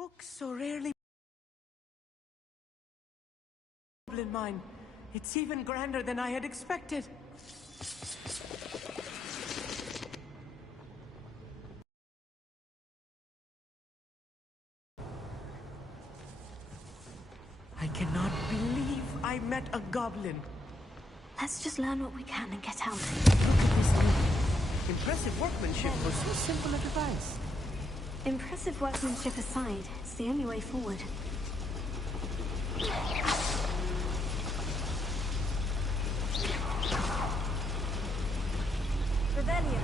book so rarely in mine. It's even grander than I had expected. I cannot believe I met a goblin. Let's just learn what we can and get out. Look at this thing. Impressive workmanship for so simple a device. Impressive workmanship aside, it's the only way forward. Revelio.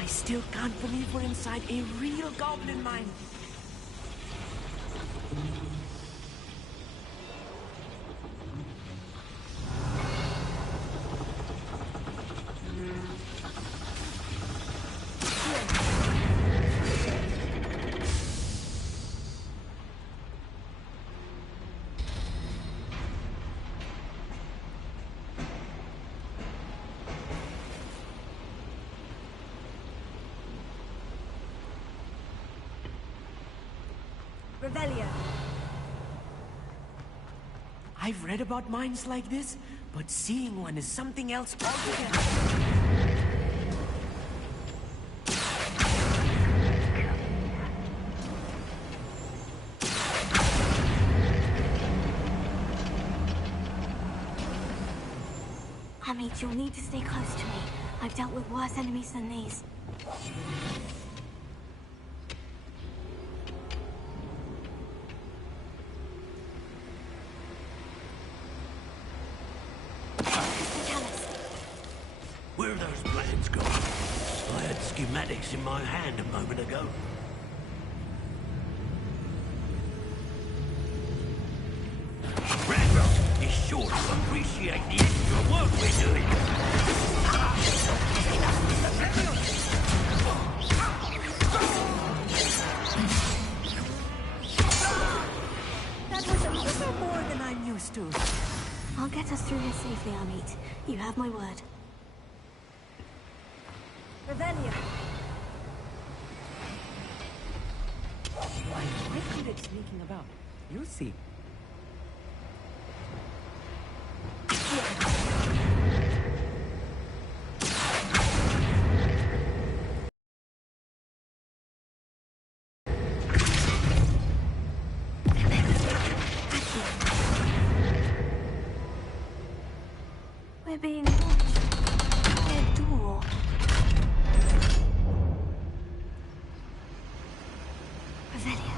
I still can't believe we're inside a real goblin mine. Revelio. I've read about mines like this, but seeing one is something else altogether. Amit, you'll need to stay close to me. I've dealt with worse enemies than these. Where are those plans gone? I had schematics in my hand a moment ago. Ragnarok is sure to appreciate the extra work we're doing. That was a little more than I'm used to. I'll get us through here safely, Amit. You have my word. Revelio. I'm quite good at sneaking about. You'll see. We're being watched by a door. Revelio.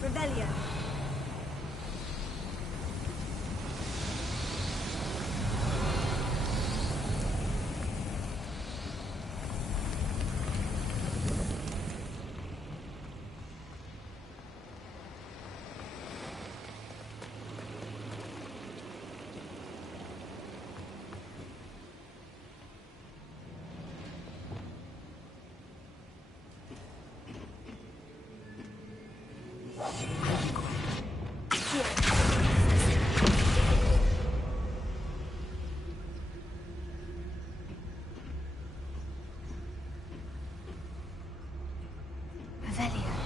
Revelio. Revelio.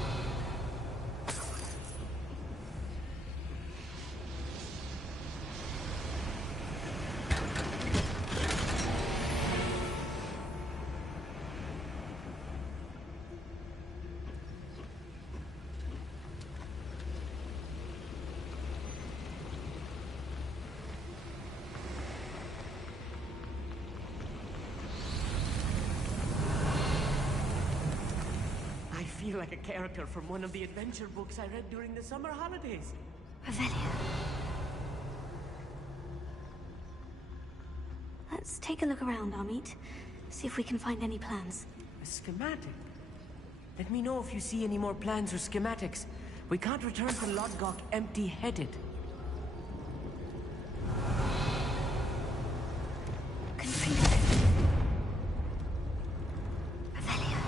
feel like a character from one of the adventure books I read during the summer holidays. Revelio. Let's take a look around, Amit. See if we can find any plans. A schematic? Let me know if you see any more plans or schematics. We can't return to Lodgok empty-headed. Confringo. Revelio.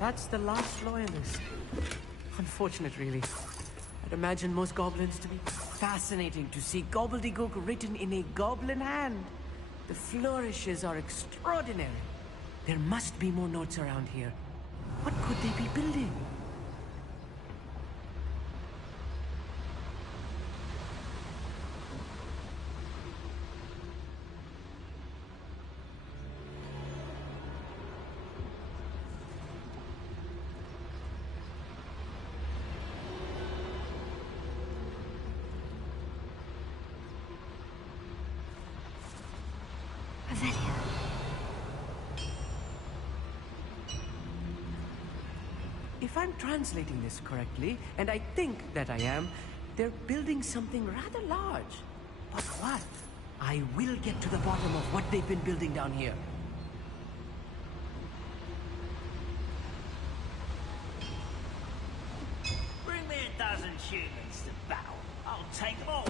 That's the last loyalist. Unfortunate, really. I'd imagine most goblins to be fascinating to see gobbledygook written in a goblin hand. The flourishes are extraordinary. There must be more notes around here. What could they be building? Revelio. If I'm translating this correctly, and I think that I am, they're building something rather large. But what? I will get to the bottom of what they've been building down here. Bring me a dozen humans to battle. I'll take them all.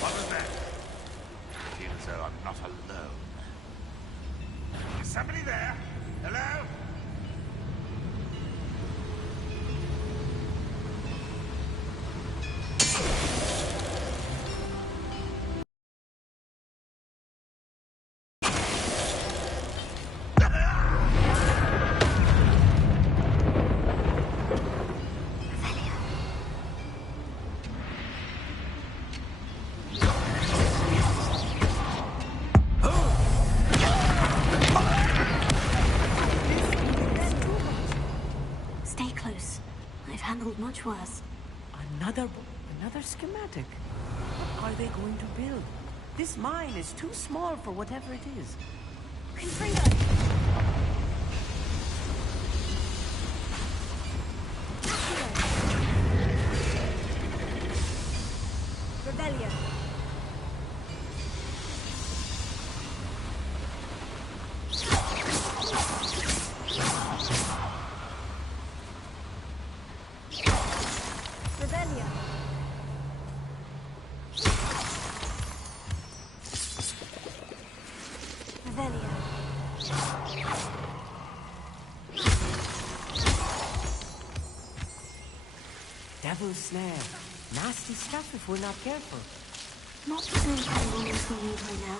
What was that? I feel as though I'm not alone. Is somebody there? Hello? Stay close. I've handled much worse. Another schematic. What are they going to build? This mine is too small for whatever it is. Confringo. Revelio. Revelio. Revelio. Devil's snare. Nasty stuff if we're not careful. Not the same kind of woman we need right now.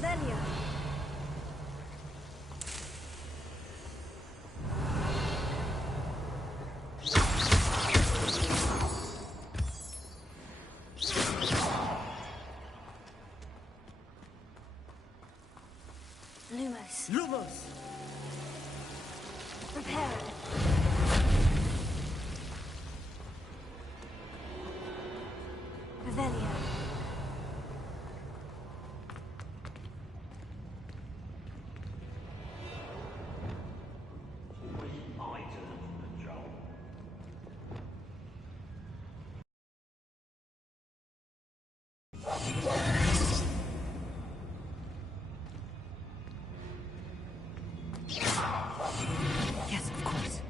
Revelio. Lumos. Lumos! Prepare. Revelio. Yes, of course.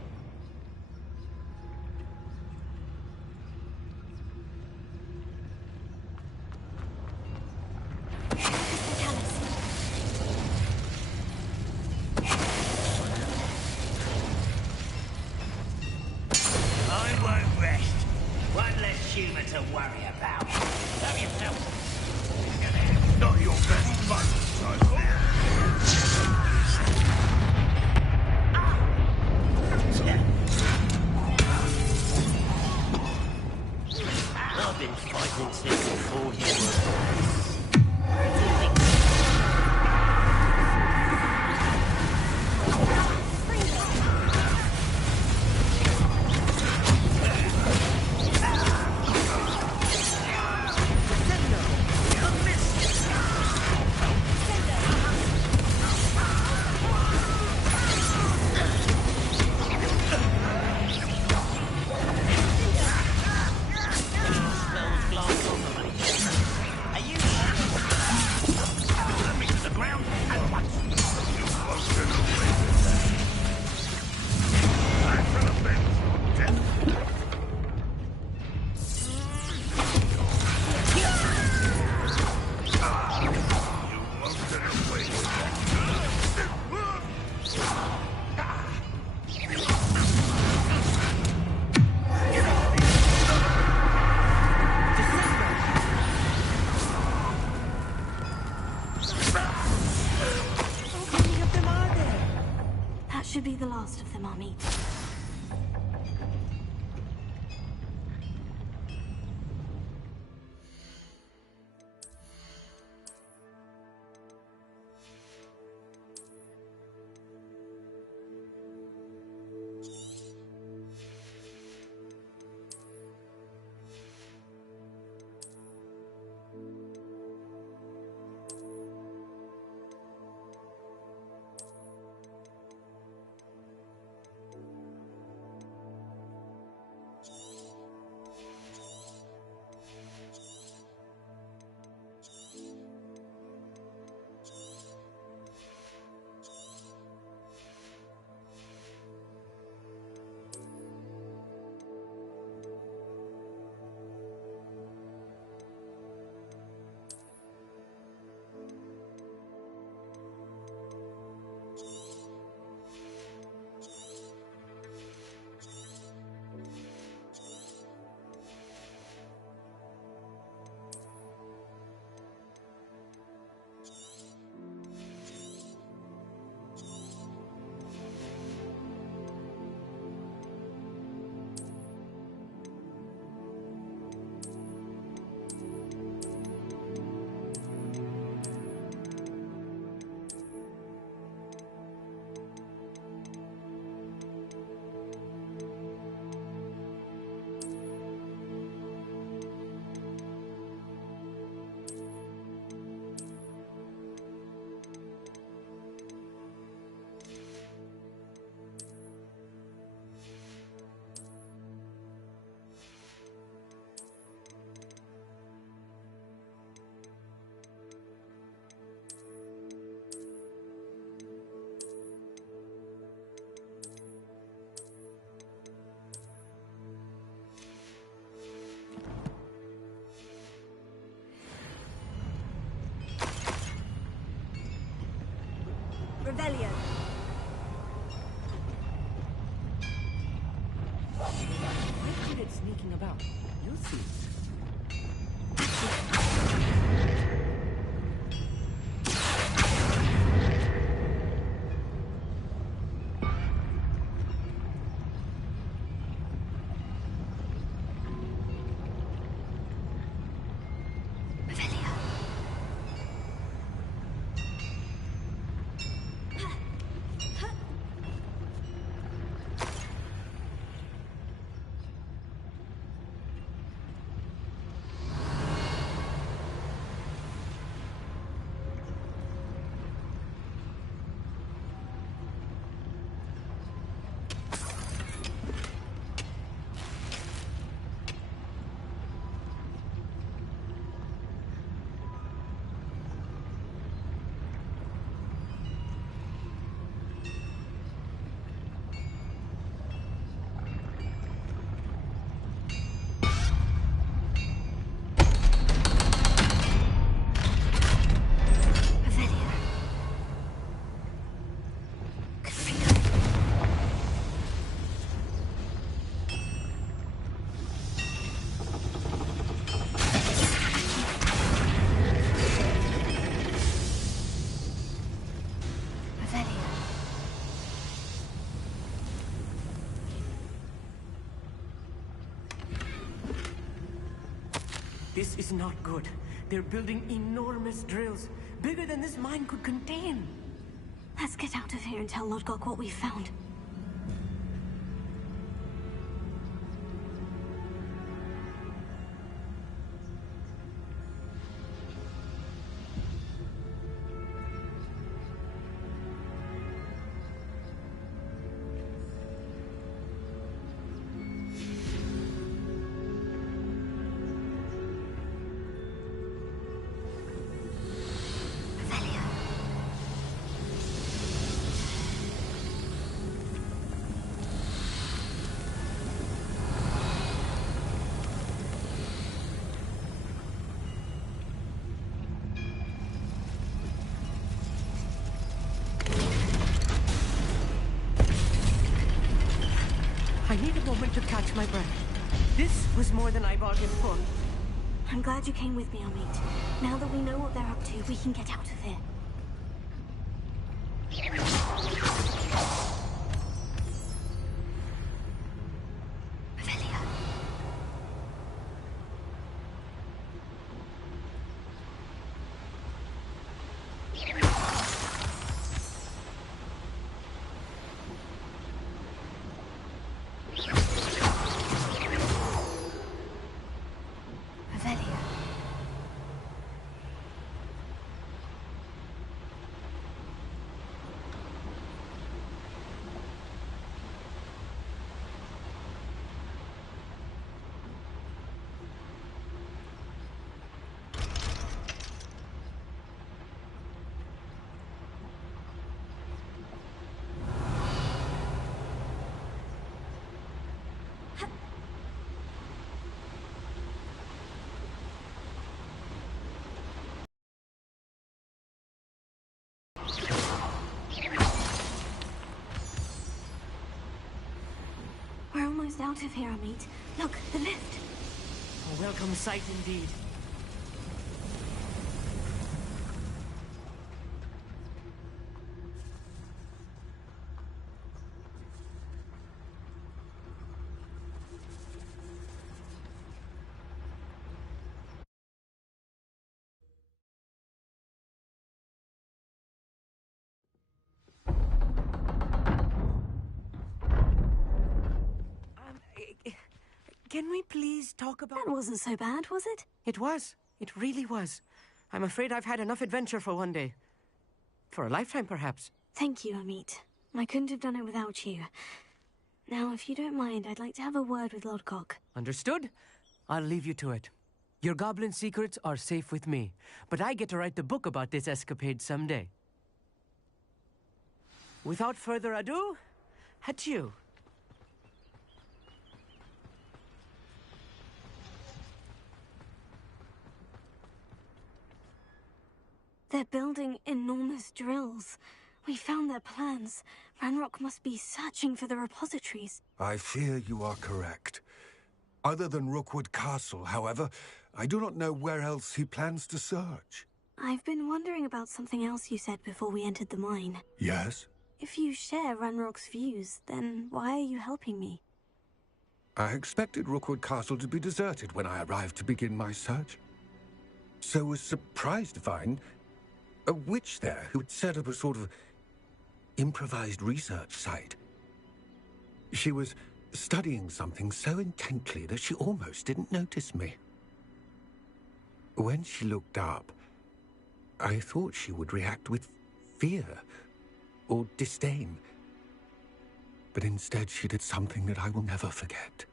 I won't rest. One less humour to worry about. Have yourself. Not your best buttons, I hope. I've been fighting since before you were. Should be the last of them I'll meet. Revelio. Why good at sneaking about? You'll see. This is not good. They're building enormous drills, bigger than this mine could contain. Let's get out of here and tell Lodgok what we found. I need a moment to catch my breath. This was more than I bargained for. I'm glad you came with me, Amit. Now that we know what they're up to, we can get out of here. We're almost out of here, Amit. Look, the lift. A welcome sight indeed. Can we please talk about... That wasn't so bad, was it? It was. It really was. I'm afraid I've had enough adventure for one day. For a lifetime, perhaps. Thank you, Amit. I couldn't have done it without you. Now, if you don't mind, I'd like to have a word with Lodgok. Understood? I'll leave you to it. Your goblin secrets are safe with me, but I get to write the book about this escapade someday. Without further ado, adieu. They're building enormous drills. We found their plans. Ranrock must be searching for the repositories. I fear you are correct. Other than Rookwood Castle, however, I do not know where else he plans to search. I've been wondering about something else you said before we entered the mine. Yes? If you share Ranrock's views, then why are you helping me? I expected Rookwood Castle to be deserted when I arrived to begin my search. So was surprised to find a witch there who had set up a sort of improvised research site. She was studying something so intently that she almost didn't notice me. When she looked up, I thought she would react with fear or disdain. But instead she did something that I will never forget.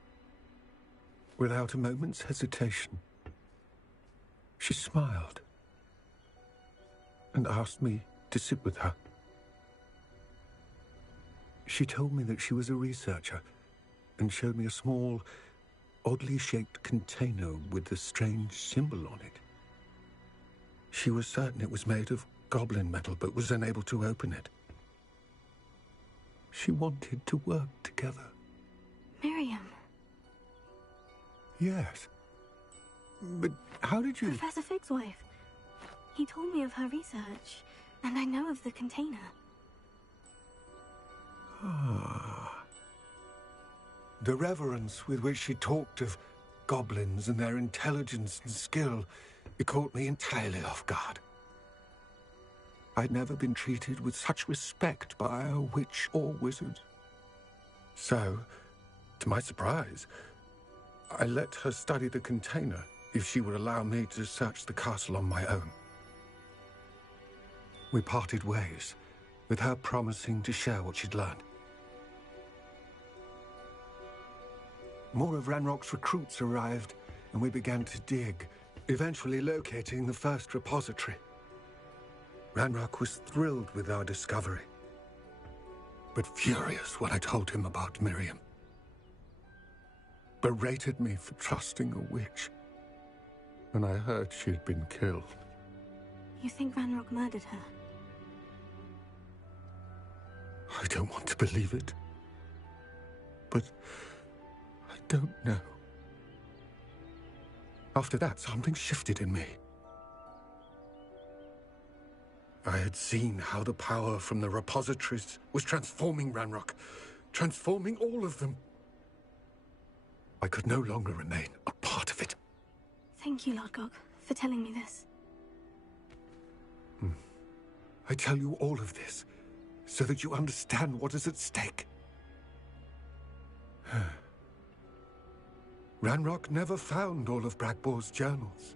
Without a moment's hesitation, she smiled and asked me to sit with her. She told me that she was a researcher and showed me a small, oddly shaped container with a strange symbol on it. She was certain it was made of goblin metal, but was unable to open it. She wanted to work together. Miriam. Yes. But how did you... Professor Fig's wife. He told me of her research, and I know of the container. Ah. The reverence with which she talked of goblins and their intelligence and skill, it caught me entirely off guard. I'd never been treated with such respect by a witch or wizard. So, to my surprise, I let her study the container if she would allow me to search the castle on my own. We parted ways, with her promising to share what she'd learned. More of Ranrock's recruits arrived, and we began to dig, eventually locating the first repository. Ranrock was thrilled with our discovery, but furious when I told him about Miriam. Berated me for trusting a witch, and I heard she'd been killed. You think Ranrock murdered her? I don't want to believe it, but I don't know. After that, something shifted in me. I had seen how the power from the repositories was transforming Ranrock, transforming all of them. I could no longer remain a part of it. Thank you, Lord Gog, for telling me this. I tell you all of this so that you understand what is at stake. Ranrock never found all of Bragbor's journals,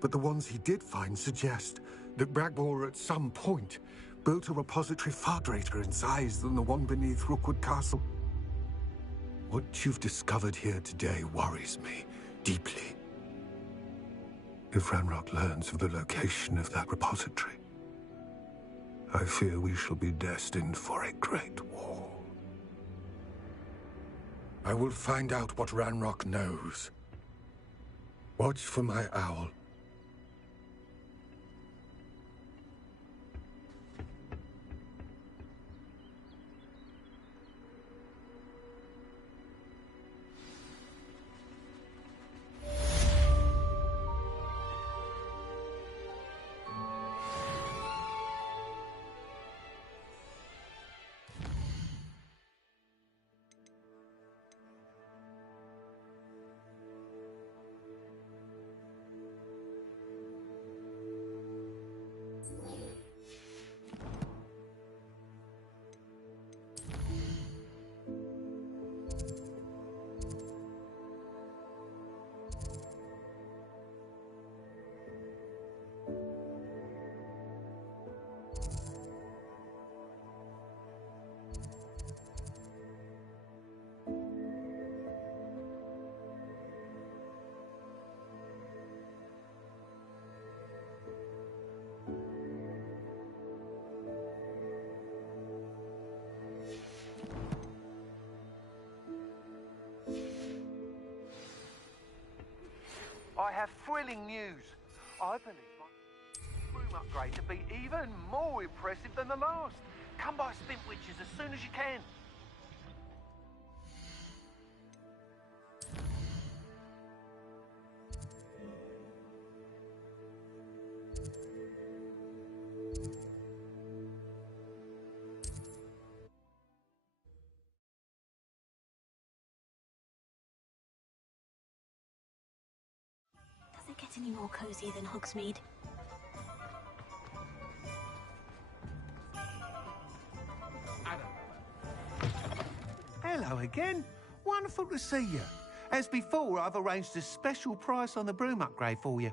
but the ones he did find suggest that Bragbor at some point built a repository far greater in size than the one beneath Rookwood Castle. What you've discovered here today worries me deeply. If Ranrock learns of the location of that repository, I fear we shall be destined for a great war. I will find out what Ranrock knows. Watch for my owl. I have thrilling news. I believe my room upgrade to be even more impressive than the last. Come by Spintwitches as soon as you can. Does it get any more cozy than Hogsmeade? Hello again. Wonderful to see you. As before, I've arranged a special price on the broom upgrade for you.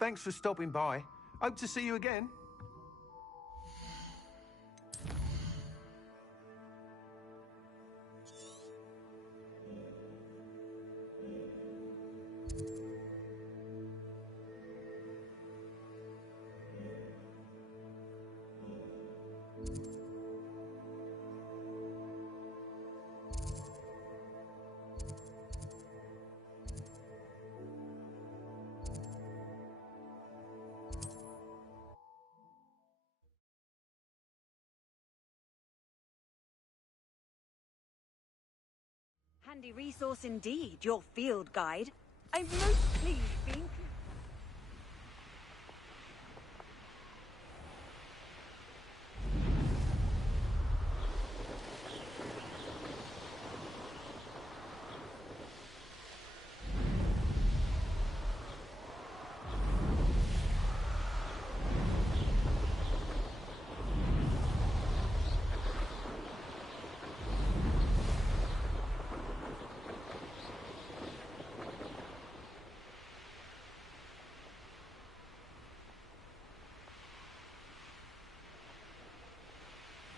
Thanks for stopping by. Hope to see you again. handy resource indeed, your field guide. I'm most pleased being...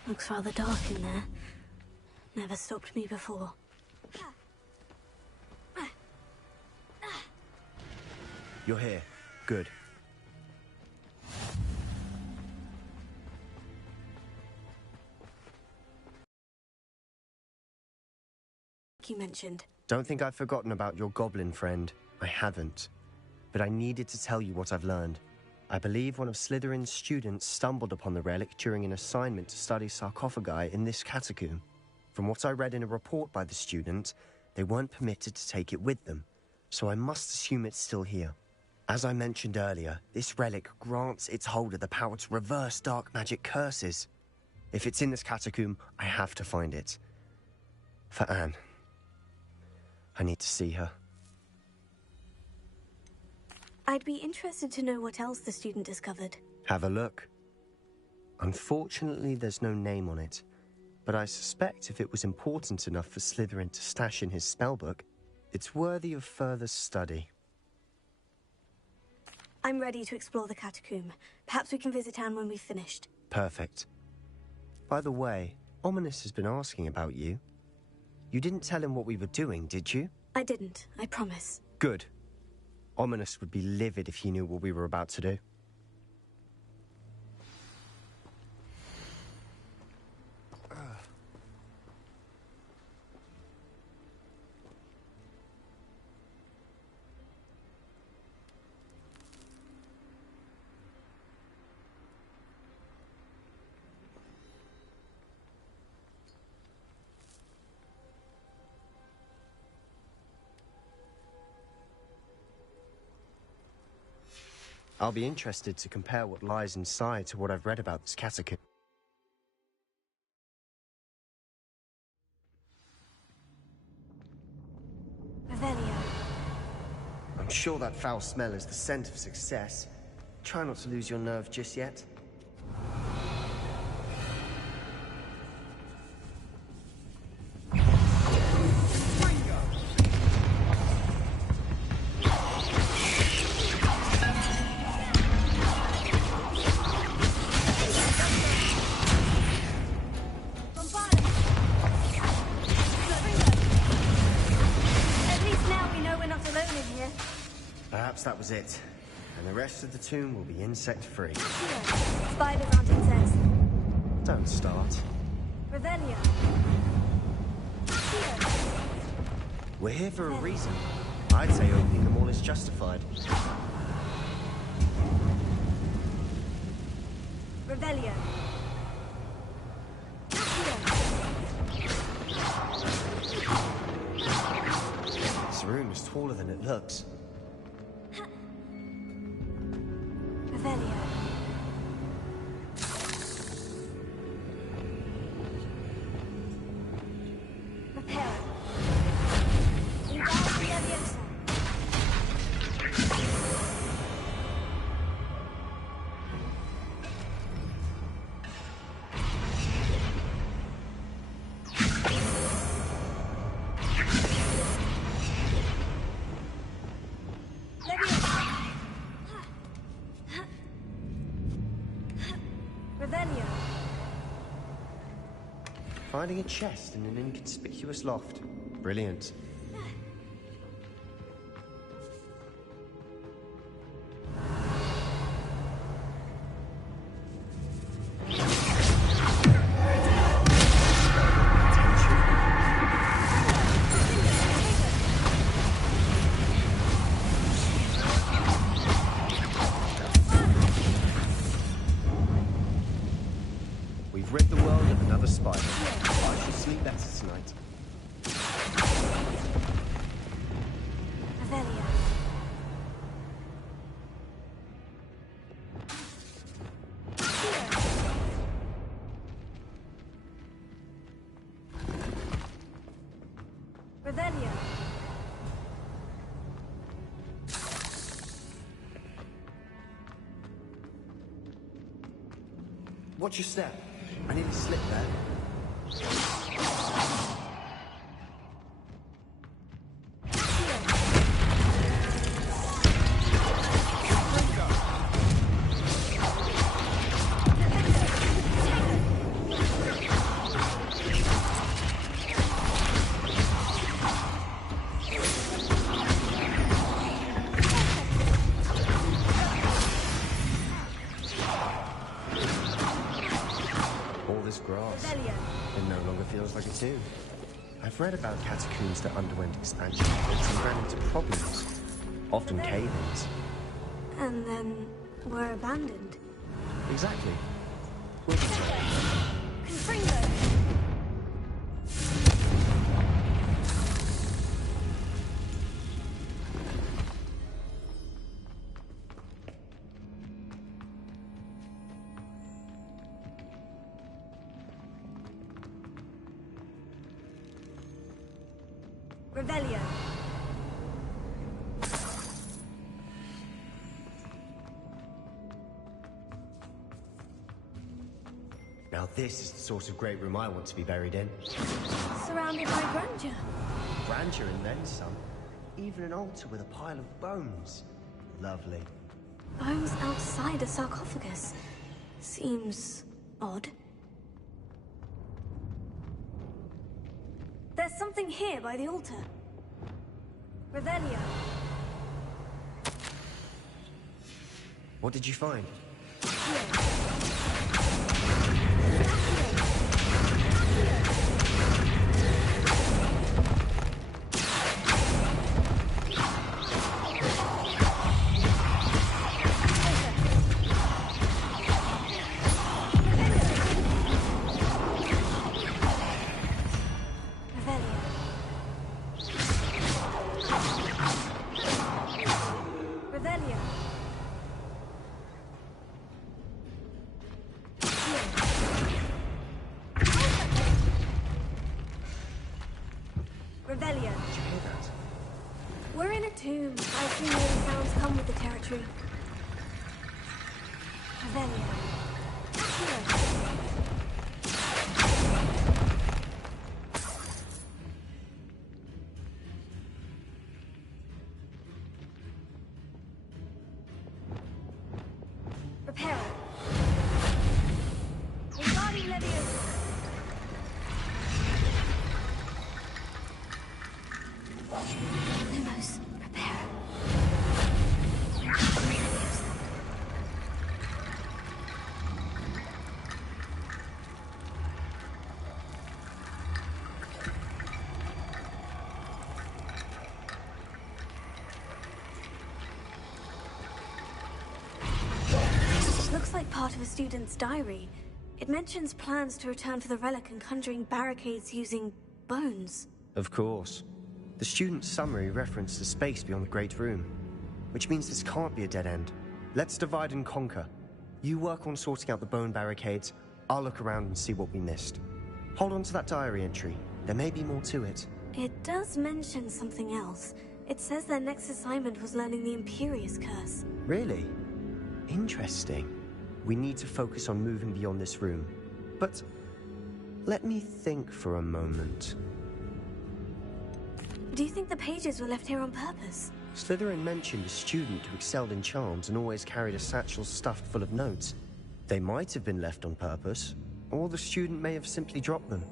Looks rather dark in there. Never stopped me before. You're here. Good. You mentioned. Don't think I've forgotten about your goblin friend. I haven't. But I needed to tell you what I've learned. I believe one of Slytherin's students stumbled upon the relic during an assignment to study sarcophagi in this catacomb. From what I read in a report by the student, they weren't permitted to take it with them, so I must assume it's still here. As I mentioned earlier, this relic grants its holder the power to reverse dark magic curses. If it's in this catacomb, I have to find it. For Anne. I need to see her. I'd be interested to know what else the student discovered. Have a look. Unfortunately, there's no name on it, but I suspect if it was important enough for Slytherin to stash in his spellbook, it's worthy of further study. I'm ready to explore the catacomb. Perhaps we can visit Anne when we've finished. Perfect. By the way, Ominous has been asking about you. You didn't tell him what we were doing, did you? I didn't, I promise. Good. Ominous would be livid if he knew what we were about to do. I'll be interested to compare what lies inside to what I've read about this catacomb. Revelio. I'm sure that foul smell is the scent of success. Try not to lose your nerve just yet. Perhaps that was it. And the rest of the tomb will be insect-free. Spiders aren't insects. Don't start. Revelio. We're here for a reason. I'd say opening them all is justified. Revelio. This room is taller than it looks. Revelio. Reparo. Wingardium Leviosa. Revelio. Finding a chest in an inconspicuous loft. Brilliant. We've rid the world of another spider. I shall sleep better tonight. Revelio. Revelio. Watch your step. I nearly slipped there. All this grass. Revelio. It no longer feels like a tomb. I've read about catacombs that underwent expansion and ran into problems, often cave-ins. And then were abandoned. Exactly. Confringo. Revelio. Now this is the sort of great room I want to be buried in. Surrounded by grandeur. Grandeur and then some. Even an altar with a pile of bones. Lovely. Bones outside a sarcophagus. Seems odd. There's something here by the altar. Revelio. What did you find? Revelio. Revelio. Did you hear that? We're in a tomb. I assume all sounds come with the territory. Revelio. Reparo. Regarding Leviosa. Lumos, prepare. Looks like part of a student's diary. It mentions plans to return for the relic and conjuring barricades using bones. Of course. The student's summary referenced the space beyond the Great Room, which means this can't be a dead end. Let's divide and conquer. You work on sorting out the bone barricades, I'll look around and see what we missed. Hold on to that diary entry. There may be more to it. It does mention something else. It says their next assignment was learning the Imperious Curse. Really? Interesting. We need to focus on moving beyond this room. But let me think for a moment. Do you think the pages were left here on purpose? Slytherin mentioned a student who excelled in charms and always carried a satchel stuffed full of notes. They might have been left on purpose, or the student may have simply dropped them.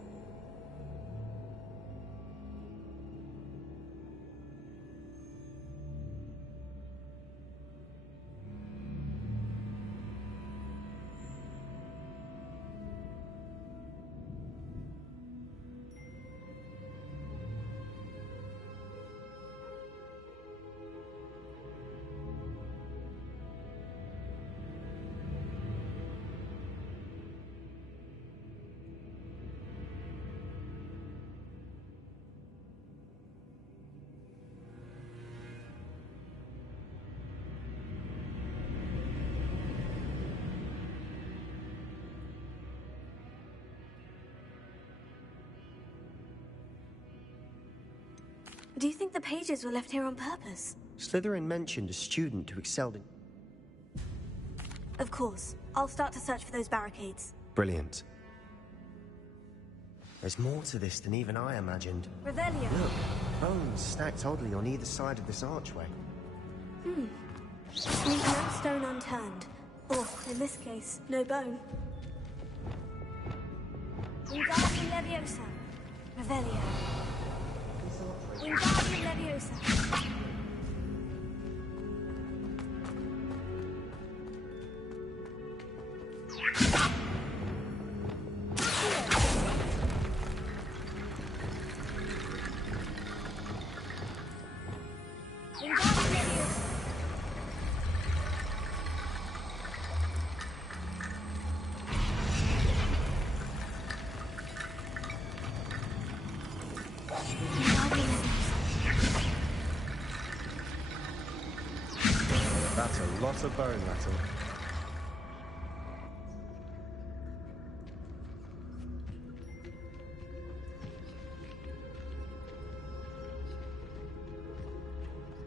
Do you think the pages were left here on purpose? Slytherin mentioned a student who excelled in... Of course. I'll start to search for those barricades. Brilliant. There's more to this than even I imagined. Revelio. Look, bones stacked oddly on either side of this archway. Leave no stone unturned. Or, in this case, no bone. Wingardium Leviosa. Revelio. Wingardium Leviosa. That's a lot of bone rattle.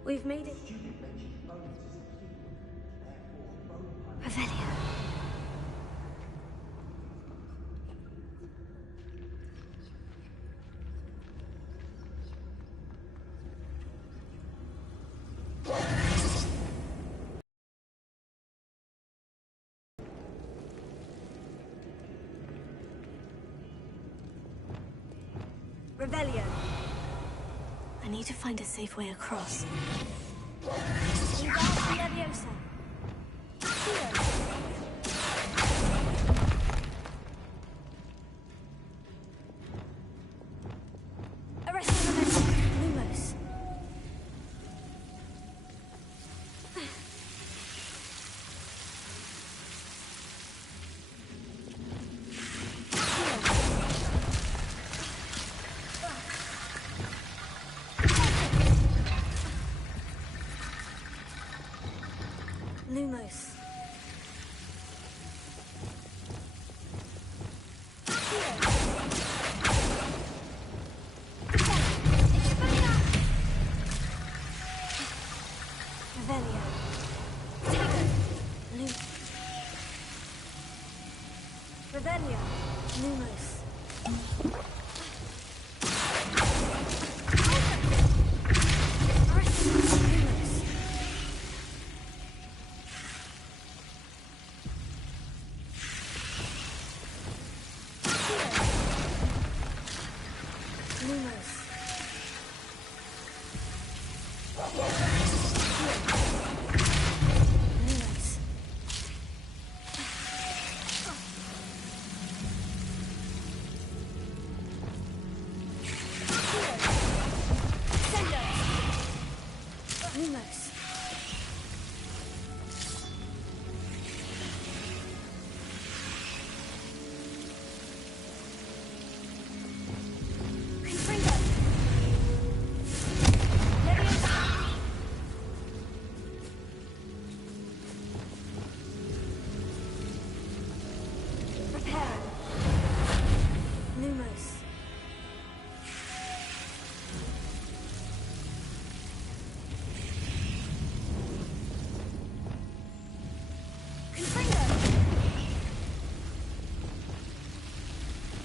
We've made it. Revelio. Revelio. I need to find a safe way across. Wingardium Leviosa. Arresting Lumos. Lumos. Revelio. Revelio. Lumos. Lumos.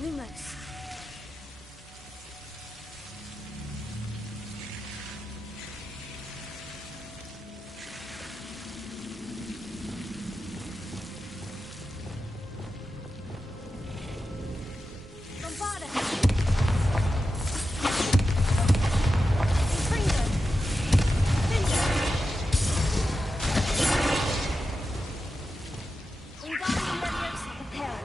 Lumos. Bombarda. Infringo. Finger. Wingardium Leviosa. Prepare.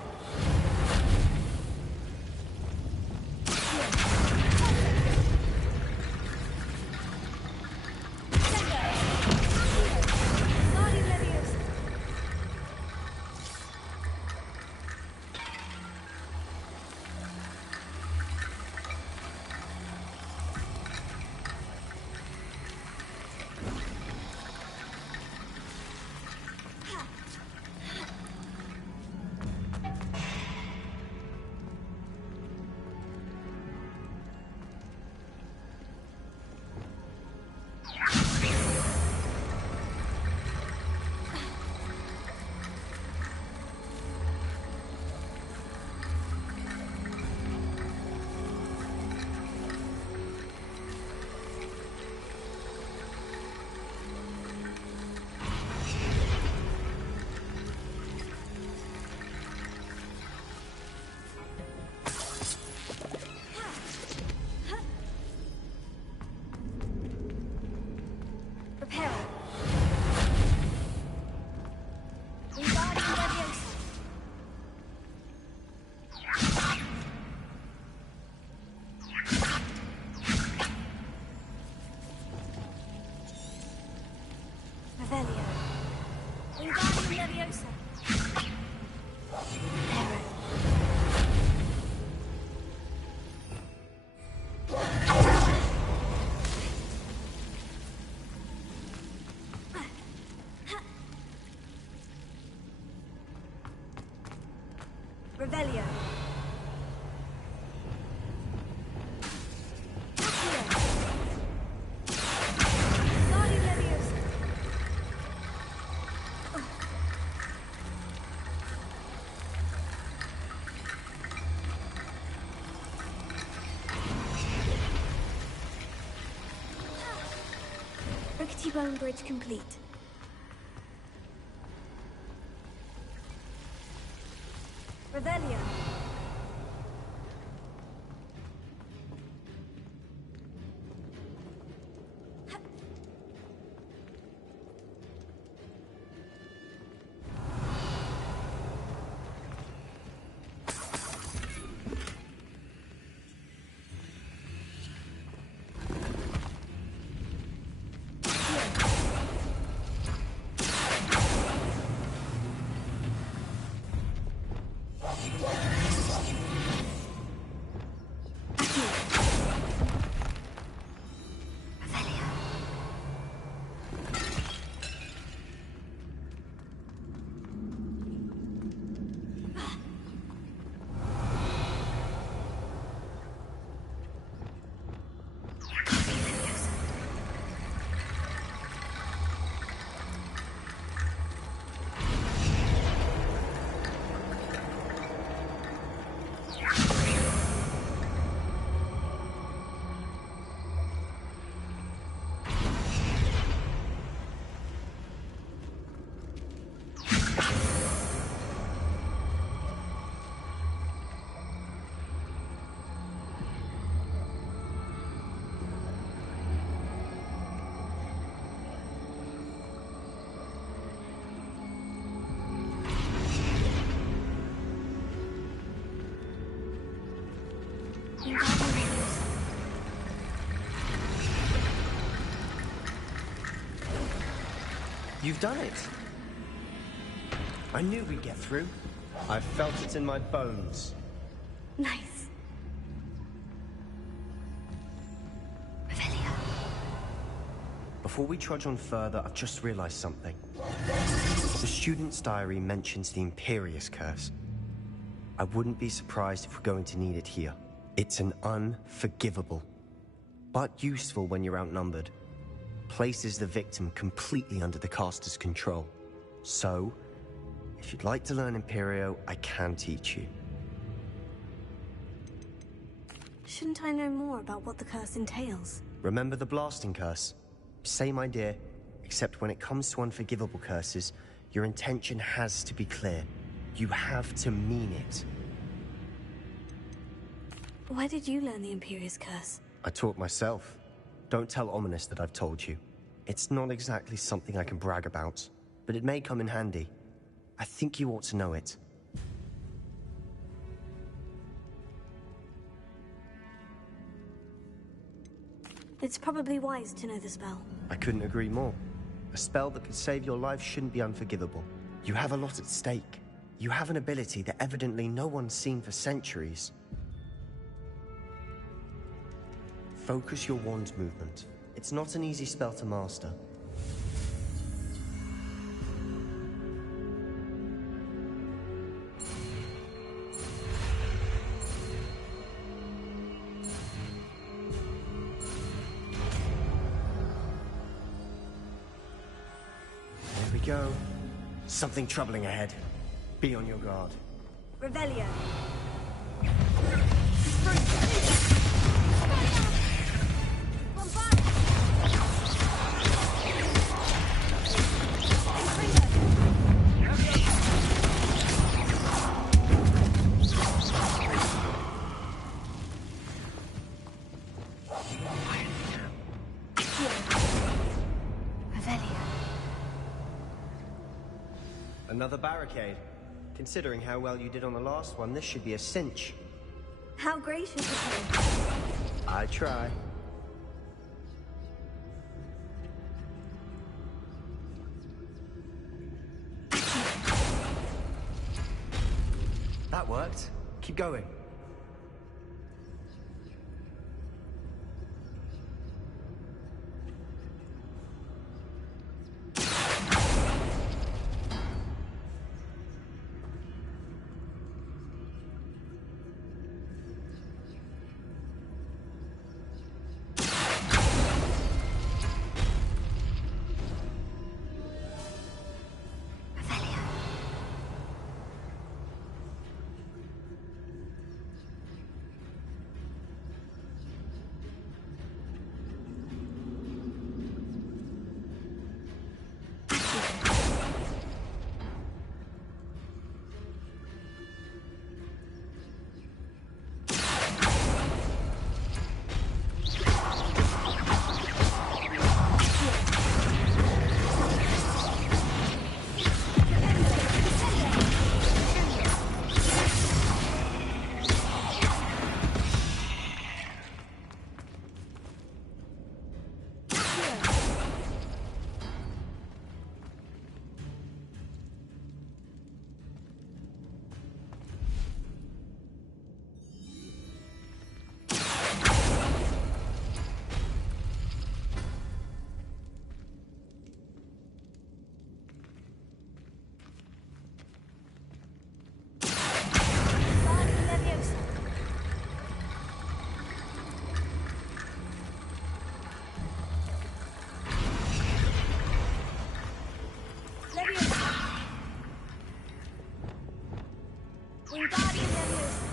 Revelio. Rickety bone bridge complete. Revelio. You've done it. I knew we'd get through. I felt it in my bones. Nice. Revelio. Before we trudge on further, I've just realized something. The student's diary mentions the Imperious Curse. I wouldn't be surprised if we're going to need it here. It's an unforgivable, but useful when you're outnumbered. Places the victim completely under the caster's control. So, if you'd like to learn Imperio, I can teach you. Shouldn't I know more about what the curse entails? Remember the blasting curse? Same idea, except when it comes to unforgivable curses, your intention has to be clear. You have to mean it. Where did you learn the Imperious Curse? I taught myself. Don't tell Ominous that I've told you. It's not exactly something I can brag about, but it may come in handy. I think you ought to know it. It's probably wise to know the spell. I couldn't agree more. A spell that could save your life shouldn't be unforgivable. You have a lot at stake. You have an ability that evidently no one's seen for centuries. Focus your wand's movement. It's not an easy spell to master. There we go. Something troubling ahead. Be on your guard. Revelio. Another barricade. Considering how well you did on the last one, this should be a cinch. How gracious of you. I try. That worked. Keep going. Wingardium Leviosa.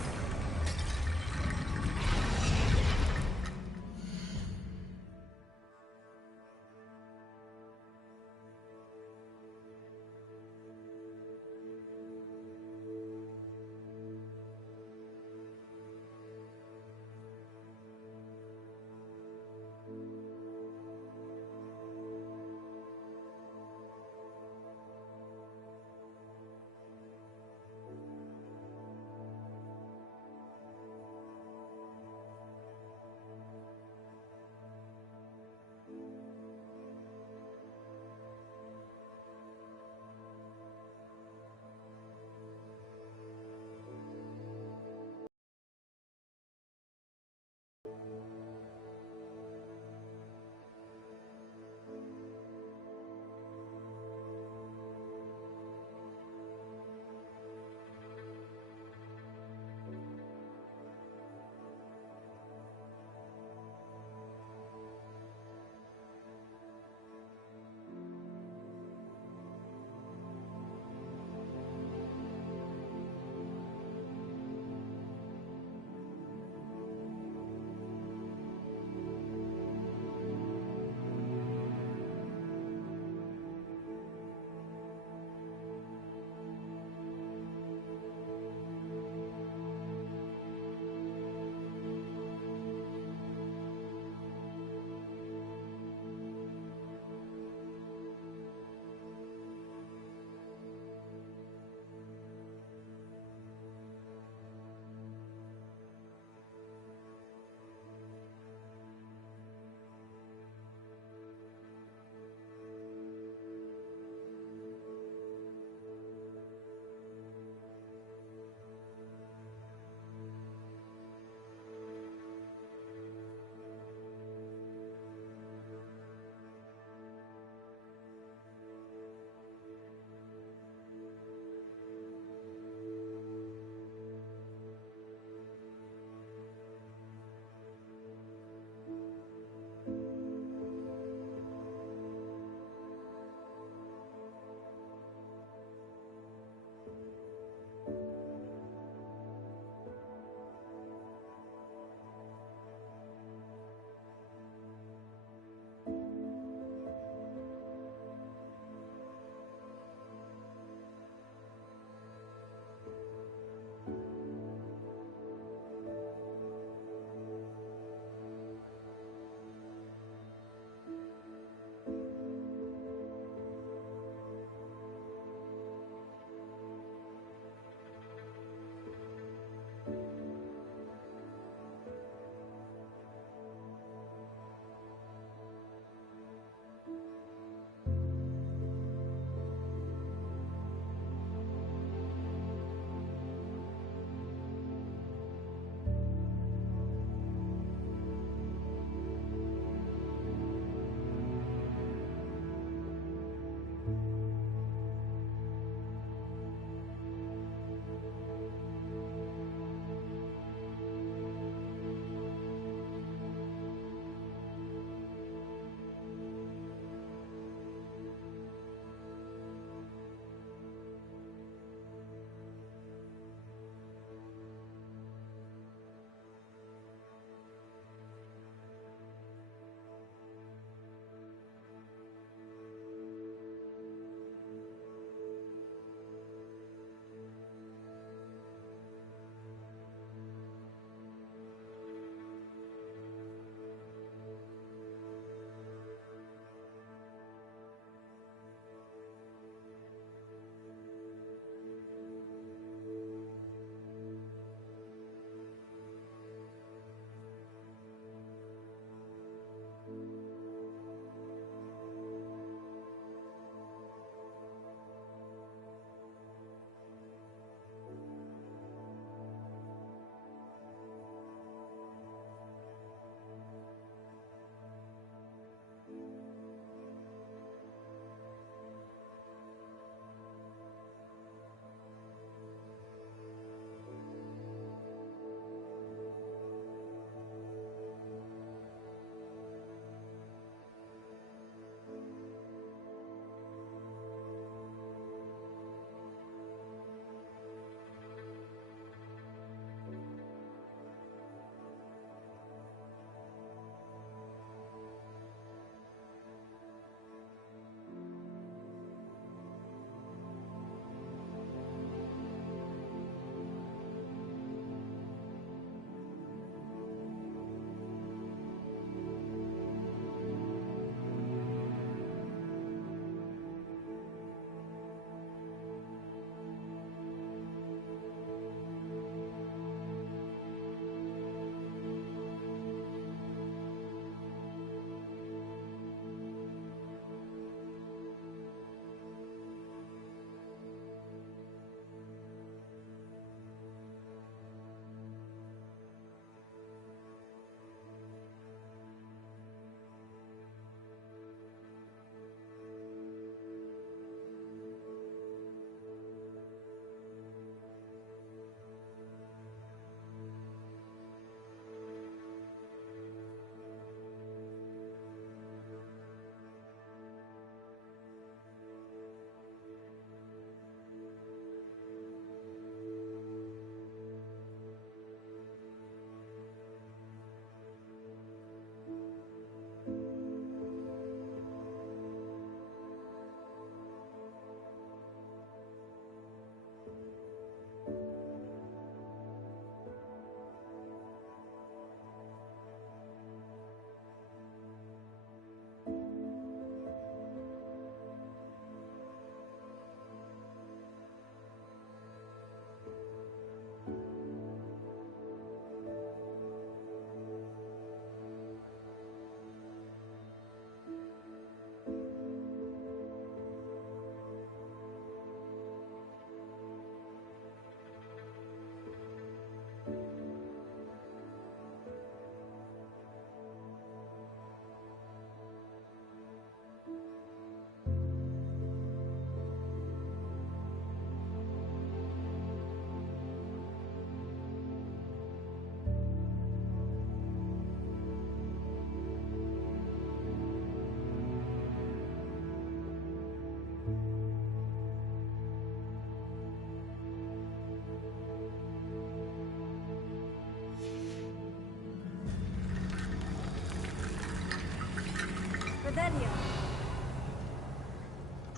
Revelio.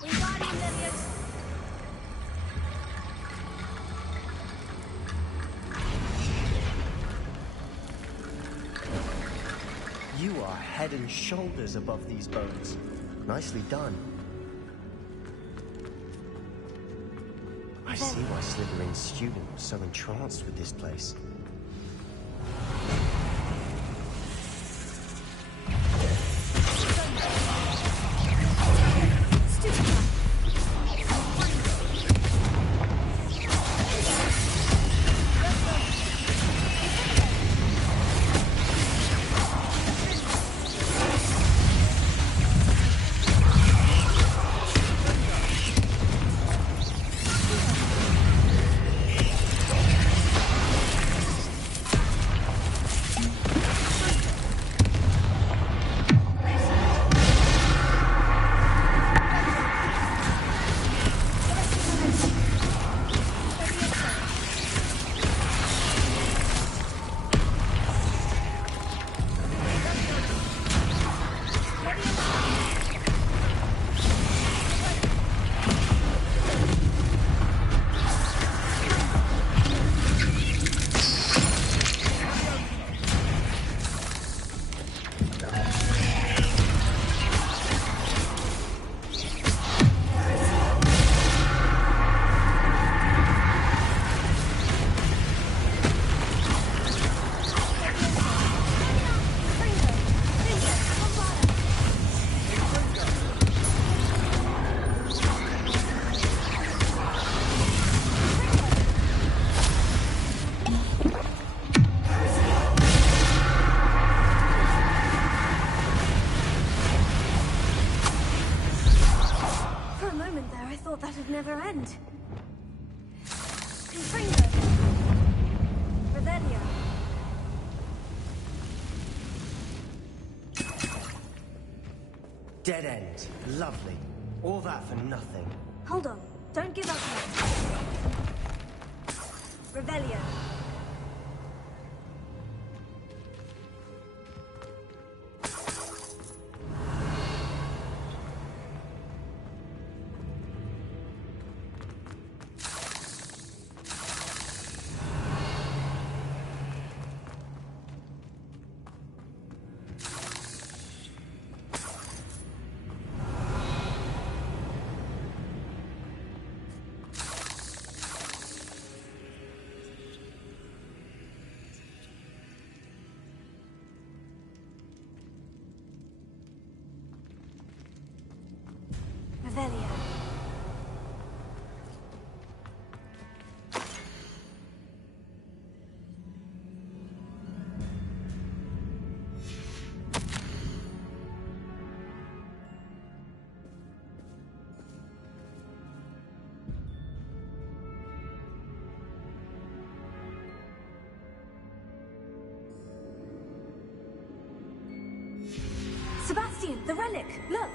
Wingardium Leviosa. You are head and shoulders above these bones. Nicely done. I see why Slytherin's student was so entranced with this place. Never end. Confringo. Revelio. Dead end. Lovely. All that for nothing. Hold on. Don't give up yet. Revelio. Revelio. Sebastian, the relic! Look!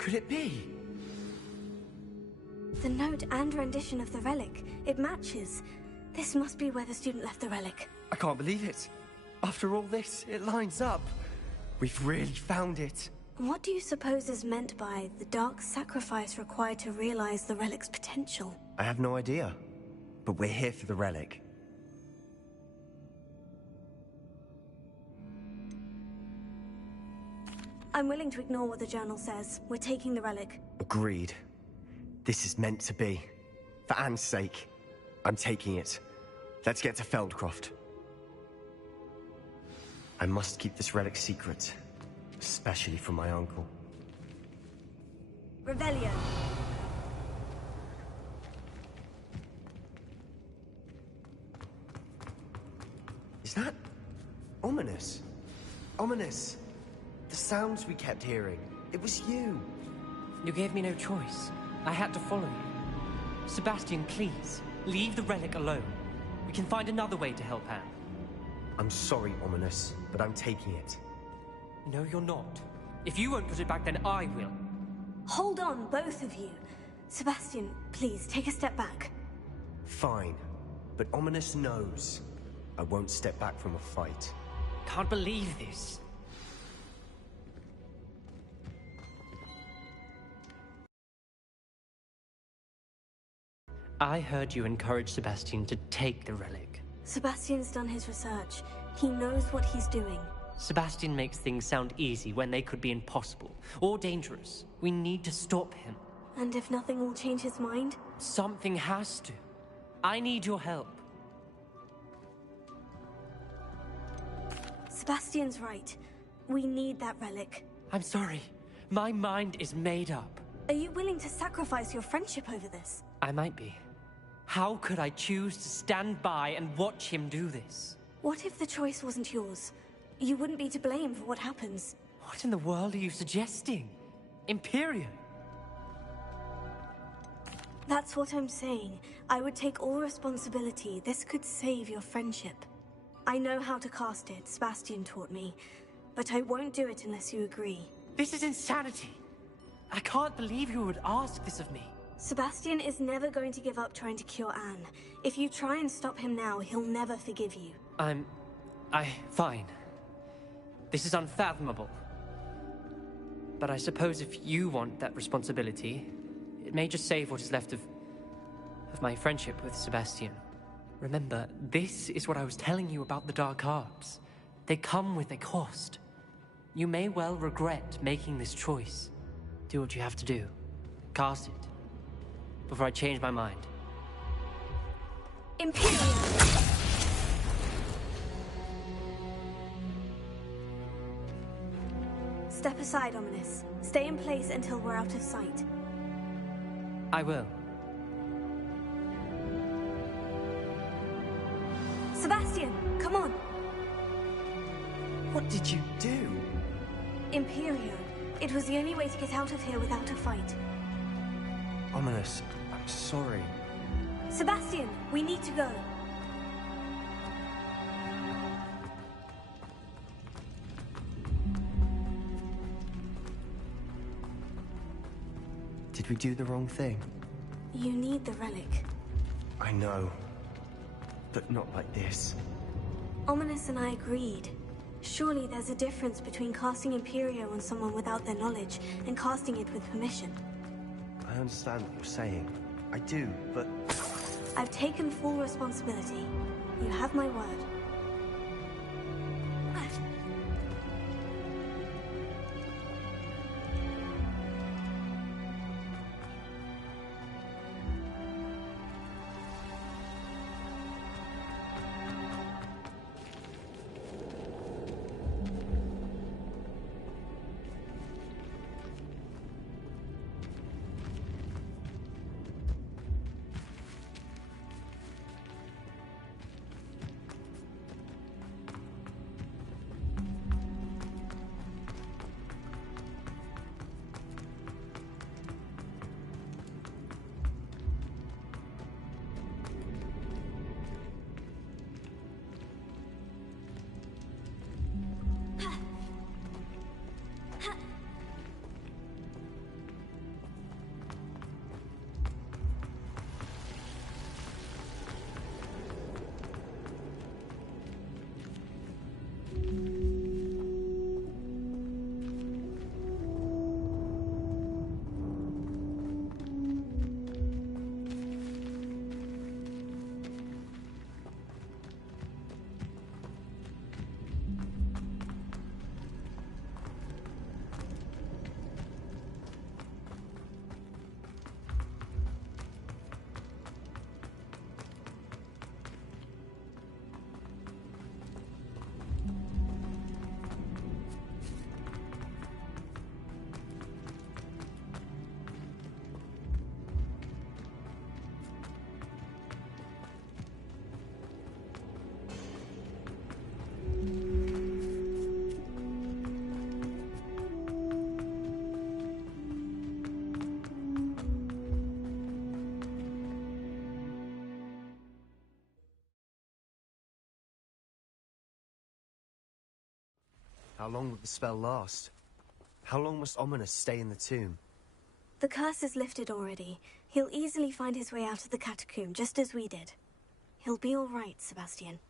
could it be? The note and rendition of the relic, it matches. This must be where the student left the relic. I can't believe it. After all this, it lines up. We've really found it. What do you suppose is meant by the dark sacrifice required to realize the relic's potential? I have no idea. But we're here for the relic. I'm willing to ignore what the journal says. We're taking the relic. Agreed. This is meant to be. For Anne's sake, I'm taking it. Let's get to Feldcroft. I must keep this relic secret, especially from my uncle. Revelio. Is that ominous? Ominous. The sounds we kept hearing. It was you. You gave me no choice. I had to follow you. Sebastian, please, leave the relic alone. We can find another way to help Anne. I'm sorry, Ominous, but I'm taking it. No, you're not. If you won't put it back, then I will. Hold on, both of you. Sebastian, please, take a step back. Fine. But Ominous knows. I won't step back from a fight. Can't believe this. I heard you encourage Sebastian to take the relic. Sebastian's done his research. He knows what he's doing. Sebastian makes things sound easy when they could be impossible or dangerous. We need to stop him. And if nothing will change his mind? Something has to. I need your help. Sebastian's right. We need that relic. I'm sorry. My mind is made up. Are you willing to sacrifice your friendship over this? I might be. How could I choose to stand by and watch him do this? What if the choice wasn't yours? You wouldn't be to blame for what happens. What in the world are you suggesting? Imperium? That's what I'm saying. I would take all responsibility. This could save your friendship. I know how to cast it, Sebastian taught me. But I won't do it unless you agree. This is insanity. I can't believe you would ask this of me. Sebastian is never going to give up trying to cure Anne. If you try and stop him now, he'll never forgive you. Fine. This is unfathomable. But I suppose if you want that responsibility, it may just save what is left of my friendship with Sebastian. Remember, this is what I was telling you about the dark arts. They come with a cost. You may well regret making this choice. Do what you have to do. Cast it. Before I change my mind. Imperium! Step aside, Ominous. Stay in place until we're out of sight. I will. Sebastian, come on! What did you do? Imperio. It was the only way to get out of here without a fight. Ominous, I'm sorry. Sebastian, we need to go. Did we do the wrong thing? You need the relic. I know. But not like this. Ominous and I agreed. Surely there's a difference between casting Imperio on someone without their knowledge and casting it with permission. I understand what you're saying. I do, but... I've taken full responsibility. You have my word. long will the spell last? How long must Ominous stay in the tomb? The curse is lifted already. He'll easily find his way out of the catacomb, just as we did. He'll be all right, Sebastian.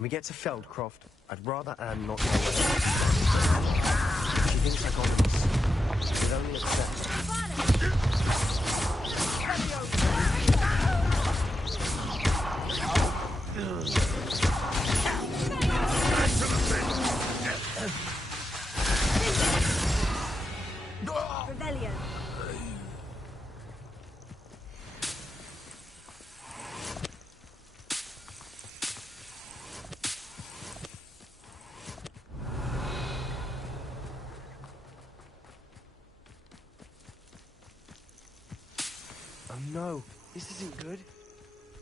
When we get to Feldcroft, I'd rather Anne not know where she thinks I got this. She'll only accept. Revelio. Oh no, this isn't good.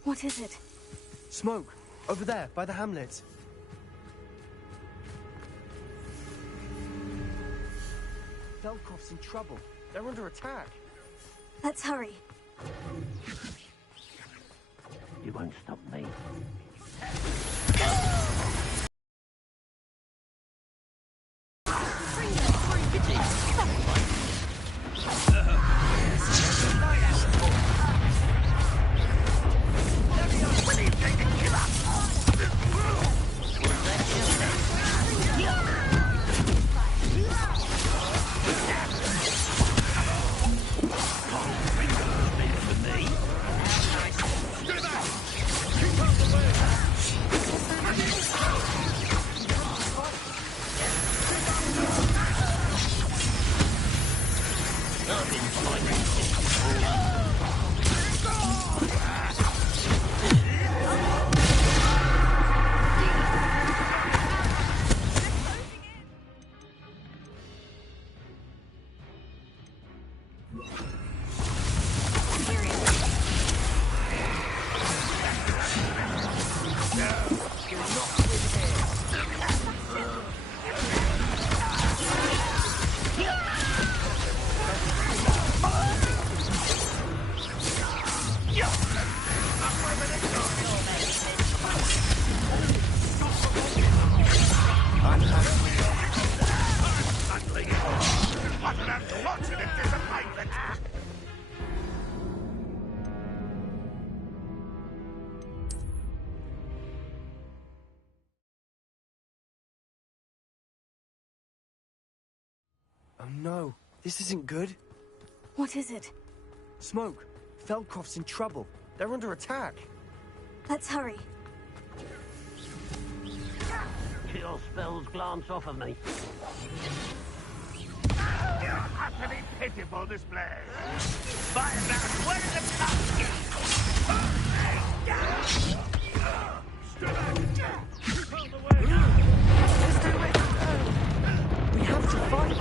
What is it? Smoke! Over there, by the hamlet. Feldcroft's in trouble. They're under attack. Let's hurry. You won't stop me. Oh no, this isn't good. What is it? Smoke! Feldcroft's in trouble. They're under attack. Let's hurry. Your spells glance off of me. Utterly pitiful display. By that, where is the cup? We have to fight.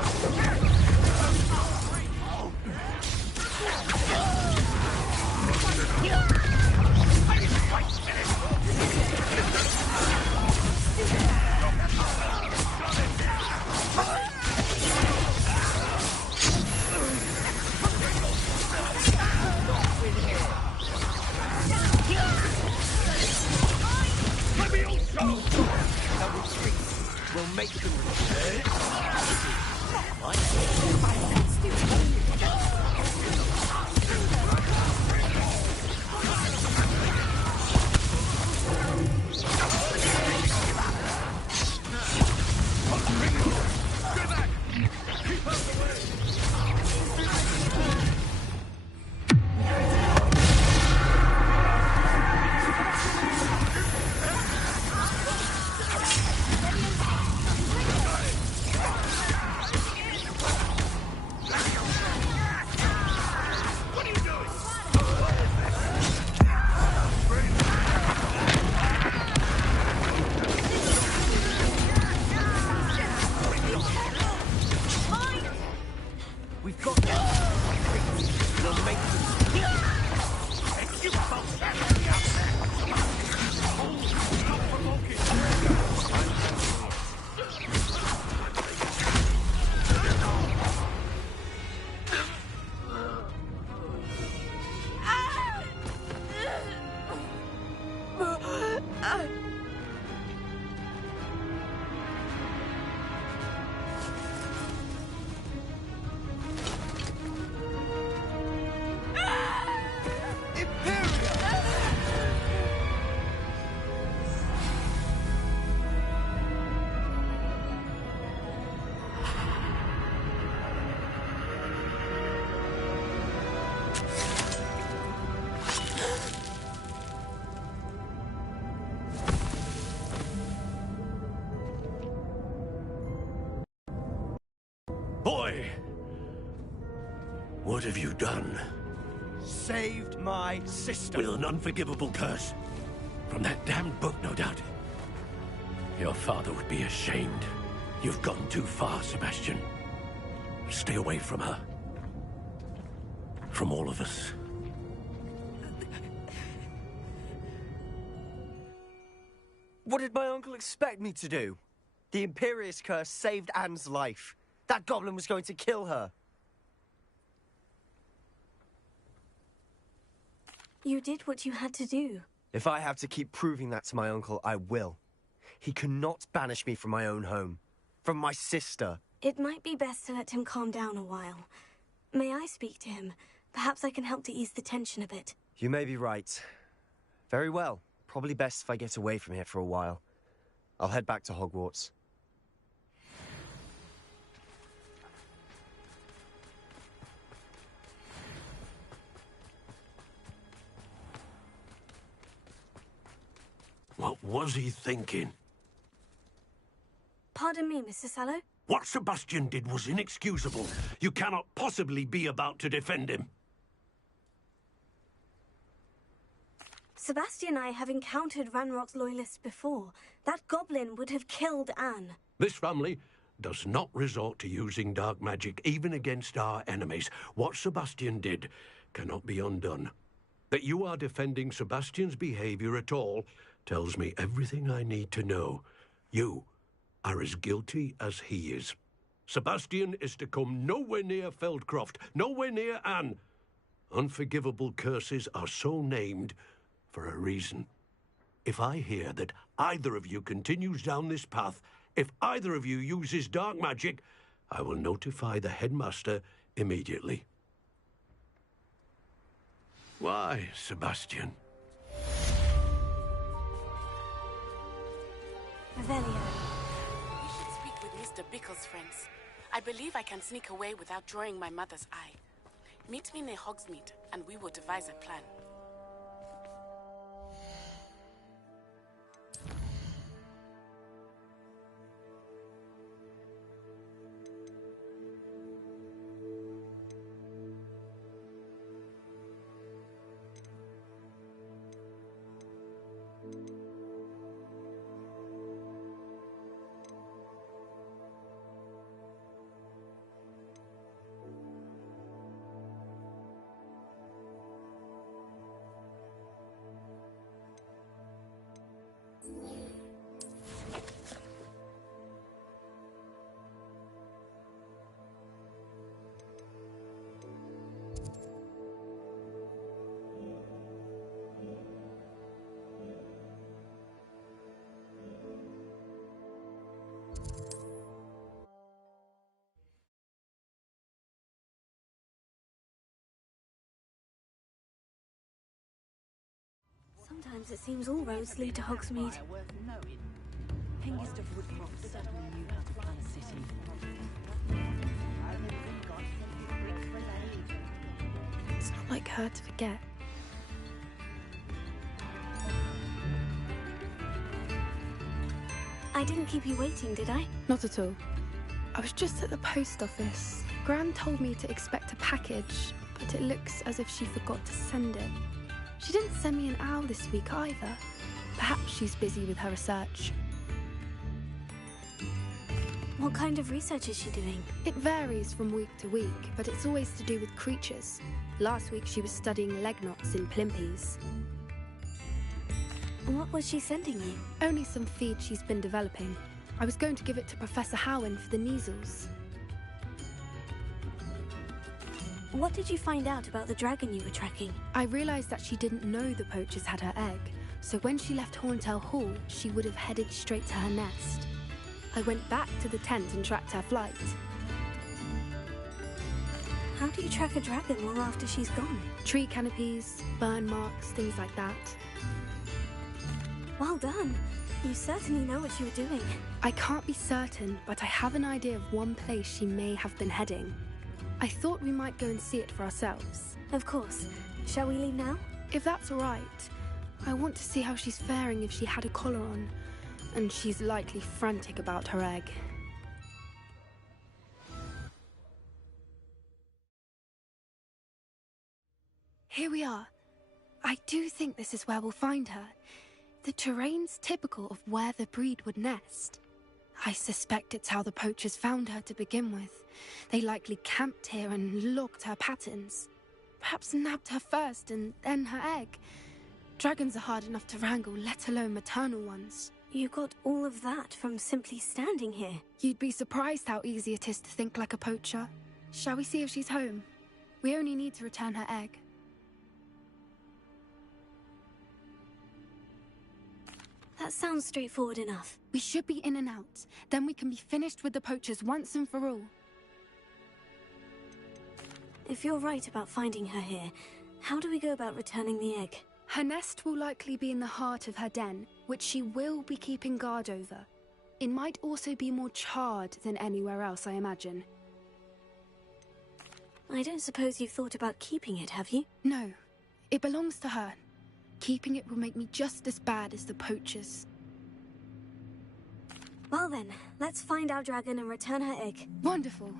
We'll make them What have you done? Saved my sister. With an unforgivable curse. From that damned book, no doubt. Your father would be ashamed. You've gone too far, Sebastian. Stay away from her. From all of us. What did my uncle expect me to do? The Imperious curse saved Anne's life. That goblin was going to kill her. You did what you had to do. If I have to keep proving that to my uncle, I will. He cannot banish me from my own home. From my sister. It might be best to let him calm down a while. May I speak to him? Perhaps I can help to ease the tension a bit. You may be right. Very well. Probably best if I get away from here for a while. I'll head back to Hogwarts. What was he thinking? Pardon me, Mr. Sallow? What Sebastian did was inexcusable. You cannot possibly be about to defend him. Sebastian and I have encountered Ranrock's loyalists before. That goblin would have killed Anne. This family does not resort to using dark magic, even against our enemies. What Sebastian did cannot be undone. That you are defending Sebastian's behavior at all tells me everything I need to know. You are as guilty as he is. Sebastian is to come nowhere near Feldcroft, nowhere near Anne. Unforgivable curses are so named for a reason. If I hear that either of you continues down this path, if either of you uses dark magic, I will notify the headmaster immediately. Why, Sebastian? Revelio. We should speak with Mr. Bickle's friends. I believe I can sneak away without drawing my mother's eye. Meet me near Hogsmeade, and we will devise a plan. Sometimes it seems all roads lead to Hogsmeade. Hengist of Woodcroft certainly knew how to plan a city. It's not like her to forget. I didn't keep you waiting, did I? Not at all. I was just at the post office. Gran told me to expect a package, but it looks as if she forgot to send it. She didn't send me an owl this week either. Perhaps she's busy with her research. What kind of research is she doing? It varies from week to week, but it's always to do with creatures. Last week she was studying leg knots in Plimpies. What was she sending you? Only some feed she's been developing. I was going to give it to Professor Howen for the measles. What did you find out about the dragon you were tracking? I realised that she didn't know the poachers had her egg, so when she left Horntail Hall, she would have headed straight to her nest. I went back to the tent and tracked her flight. How do you track a dragon long after she's gone? Tree canopies, burn marks, things like that. Well done. You certainly know what you were doing. I can't be certain, but I have an idea of one place she may have been heading. I thought we might go and see it for ourselves. Of course. Shall we leave now? If that's all right. I want to see how she's faring if she had a collar on, and she's likely frantic about her egg. here we are. I do think this is where we'll find her. The terrain's typical of where the breed would nest. I suspect it's how the poachers found her to begin with. They likely camped here and logged her patterns. Perhaps nabbed her first and then her egg. Dragons are hard enough to wrangle, let alone maternal ones. You got all of that from simply standing here. You'd be surprised how easy it is to think like a poacher. Shall we see if she's home? We only need to return her egg. That sounds straightforward enough. We should be in and out. Then we can be finished with the poachers once and for all. If you're right about finding her here, how do we go about returning the egg? Her nest will likely be in the heart of her den, which she will be keeping guard over. It might also be more charred than anywhere else, I imagine. I don't suppose you've thought about keeping it, have you? No. It belongs to her. Keeping it will make me just as bad as the poachers. Well then, let's find our dragon and return her egg. Wonderful.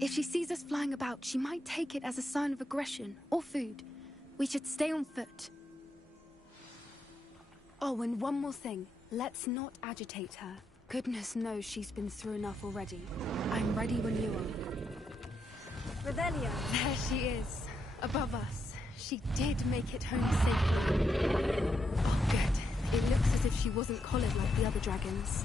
If she sees us flying about, she might take it as a sign of aggression or food. We should stay on foot. Oh, and one more thing. Let's not agitate her. Goodness knows she's been through enough already. I'm ready when you are. Revelio. There she is, above us. She did make it home safely. Oh, good. It looks as if she wasn't collared like the other dragons.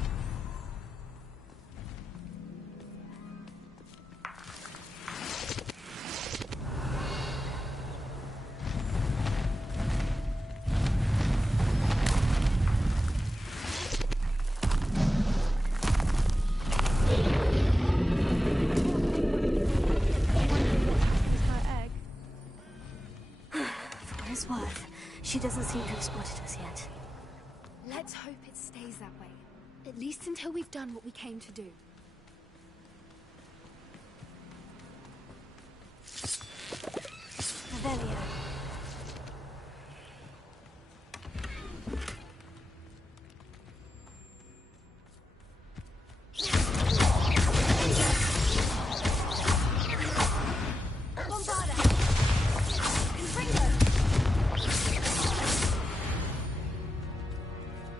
She doesn't seem to have spotted us yet. Let's hope it stays that way. At least until we've done what we came to do. Revelio.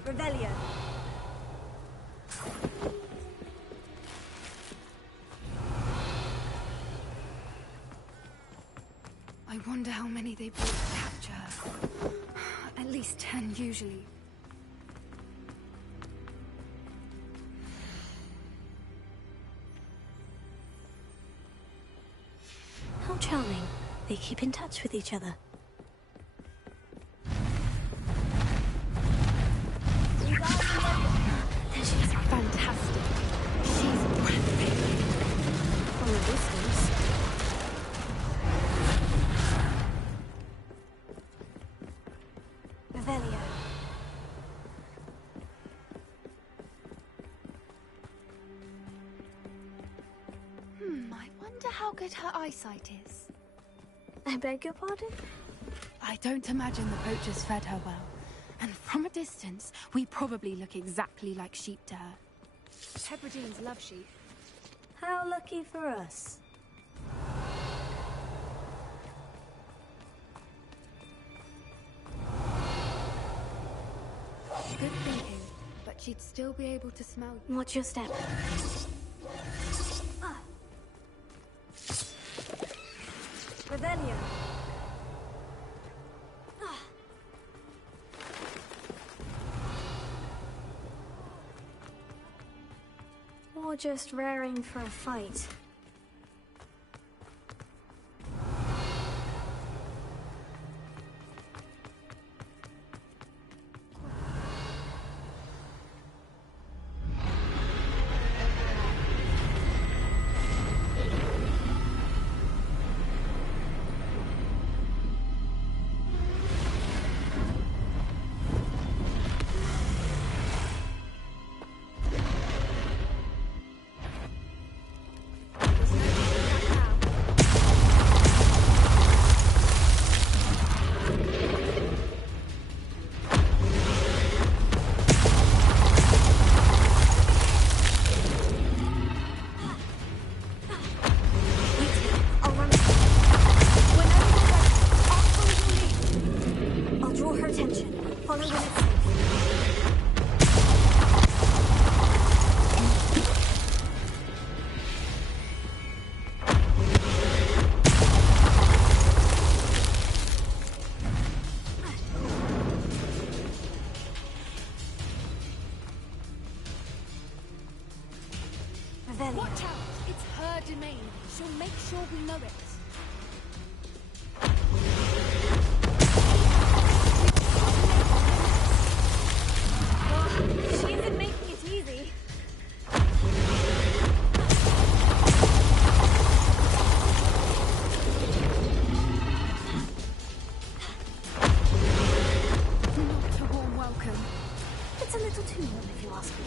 Revelio. I wonder how many they brought to capture her. At least 10 usually. How charming. They keep in touch with each other. She's fantastic. She's breathtaking. From a distance. Revelio. I wonder how good her eyesight is. I beg your pardon? I don't imagine the poachers fed her well. And from a distance, we probably look exactly like sheep to her. Hebrideans love sheep. How lucky for us. Good thinking, but she'd still be able to smell you. Watch your step. Revelio. Or just raring for a fight. Revelio. Watch out! It's her domain. She'll make sure we know it. Oh, she isn't making it easy. Not a warm welcome. It's a little too warm if you ask me.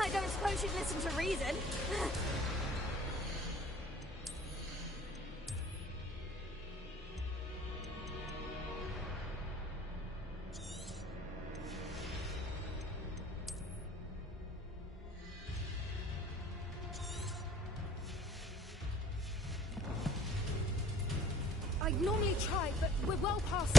I don't suppose you'd listen to reason. I'd normally try, but we're well past.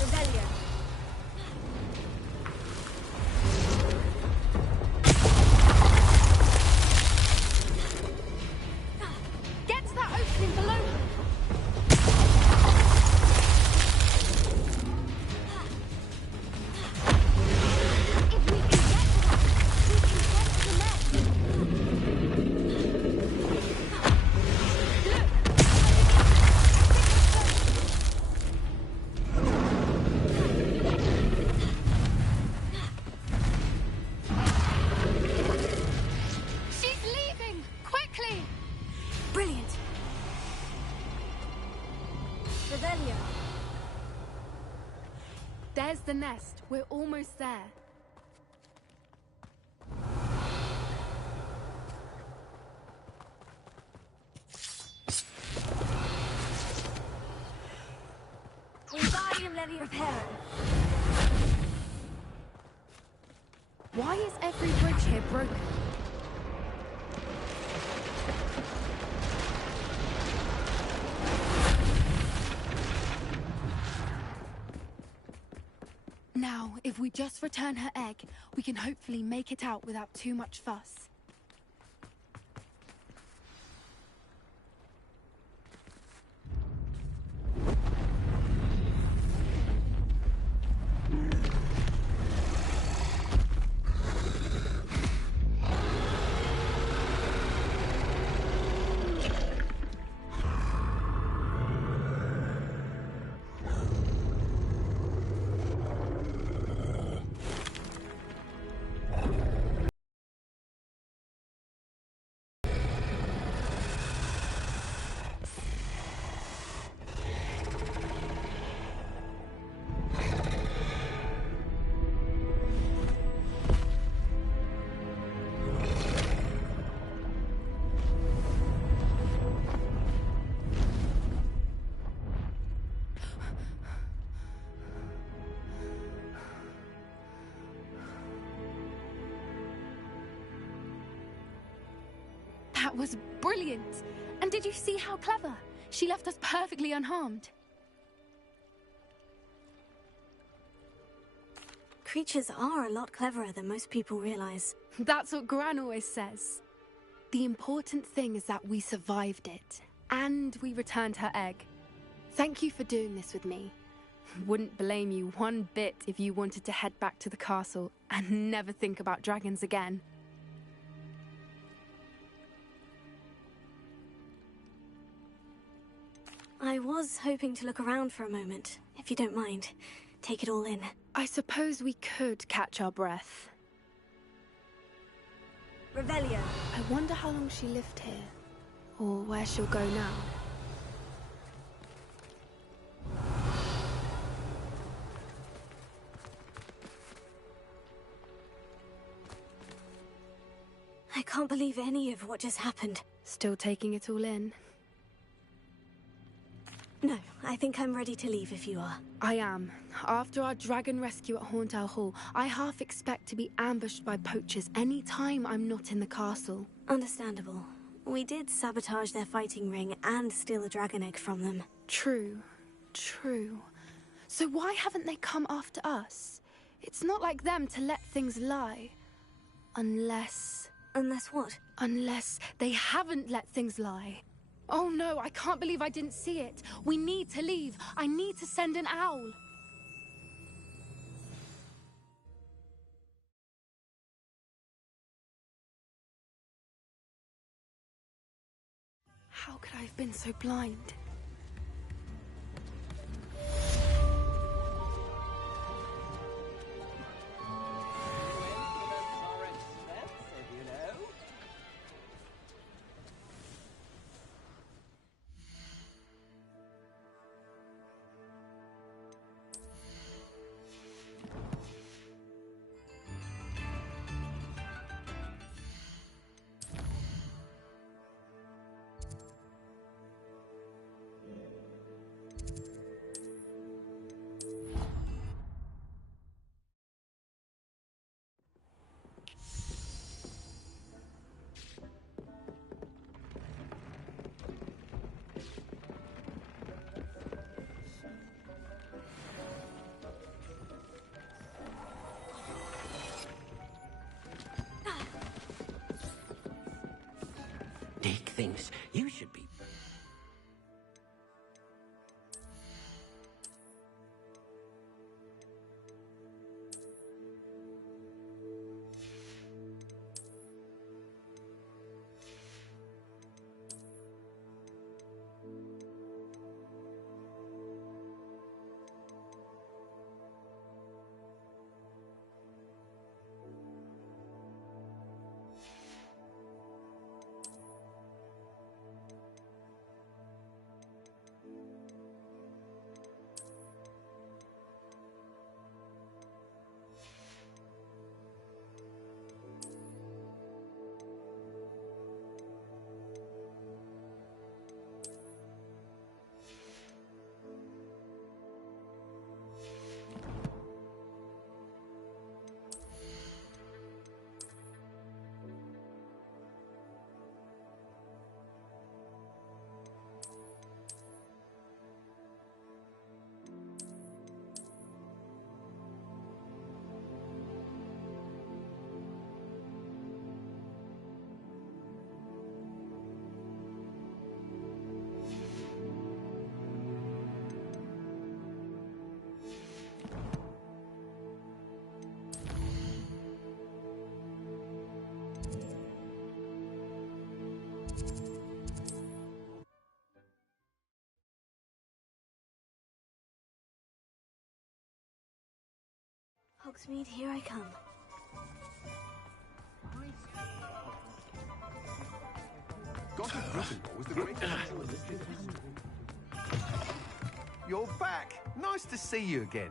Revelio. Get to that opening below her. If we can get to that, we can get to the net. She's leaving! Quickly! Brilliant. Revelio. There's the nest. We're almost there. Wingardium Leviosa. Why is every bridge here broken? Now, if we just return her egg, we can hopefully make it out without too much fuss. That was brilliant! And did you see how clever? She left us perfectly unharmed. Creatures are a lot cleverer than most people realize. That's what Gran always says. The important thing is that we survived it, and we returned her egg. Thank you for doing this with me. Wouldn't blame you one bit if you wanted to head back to the castle and never think about dragons again. I was hoping to look around for a moment, if you don't mind. Take it all in. I suppose we could catch our breath. Revelio. I wonder how long she lived here, or where she'll go now. I can't believe any of what just happened. Still taking it all in? No, I think I'm ready to leave if you are. I am. After our dragon rescue at Hauntow Hall, I half expect to be ambushed by poachers any time I'm not in the castle. Understandable. We did sabotage their fighting ring and steal a dragon egg from them. True. True. So why haven't they come after us? It's not like them to let things lie. Unless... Unless what? Unless they haven't let things lie. Oh no, I can't believe I didn't see it. We need to leave. I need to send an owl. How could I have been so blind? Dick thinks you should be... Hogsmeade, here I come. You're back. Nice to see you again.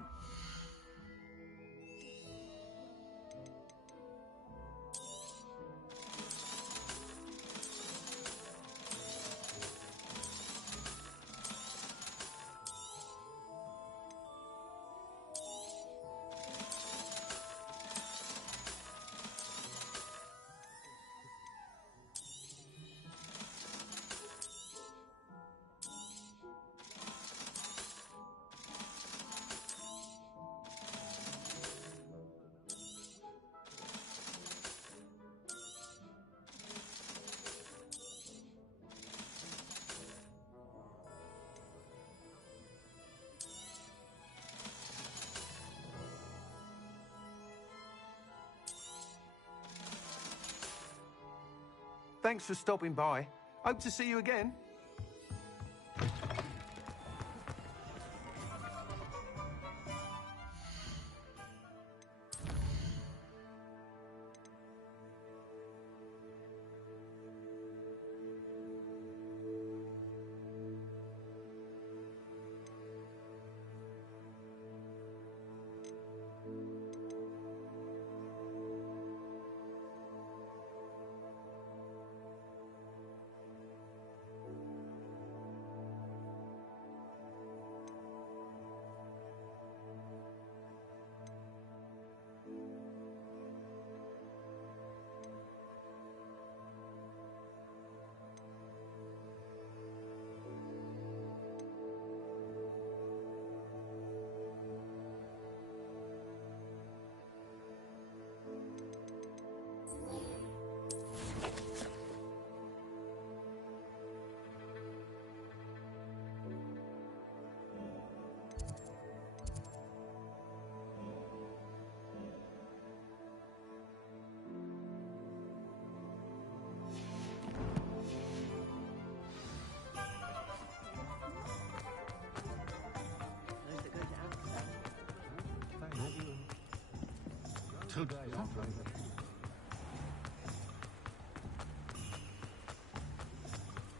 Thanks for stopping by. Hope to see you again.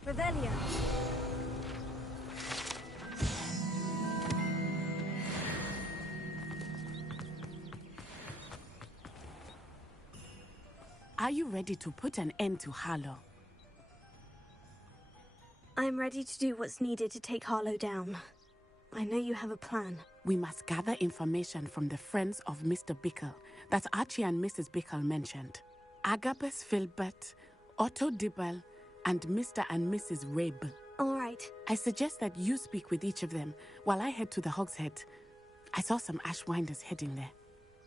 Revelio. Are you ready to put an end to Harlow? I'm ready to do what's needed to take Harlow down. I know you have a plan. We must gather information from the friends of Mr. Bickle that Archie and Mrs. Bickle mentioned. Agabus Filbert, Otto Dibble, and Mr. and Mrs. Rabe. All right. I suggest that you speak with each of them while I head to the Hogshead. I saw some Ashwinders heading there.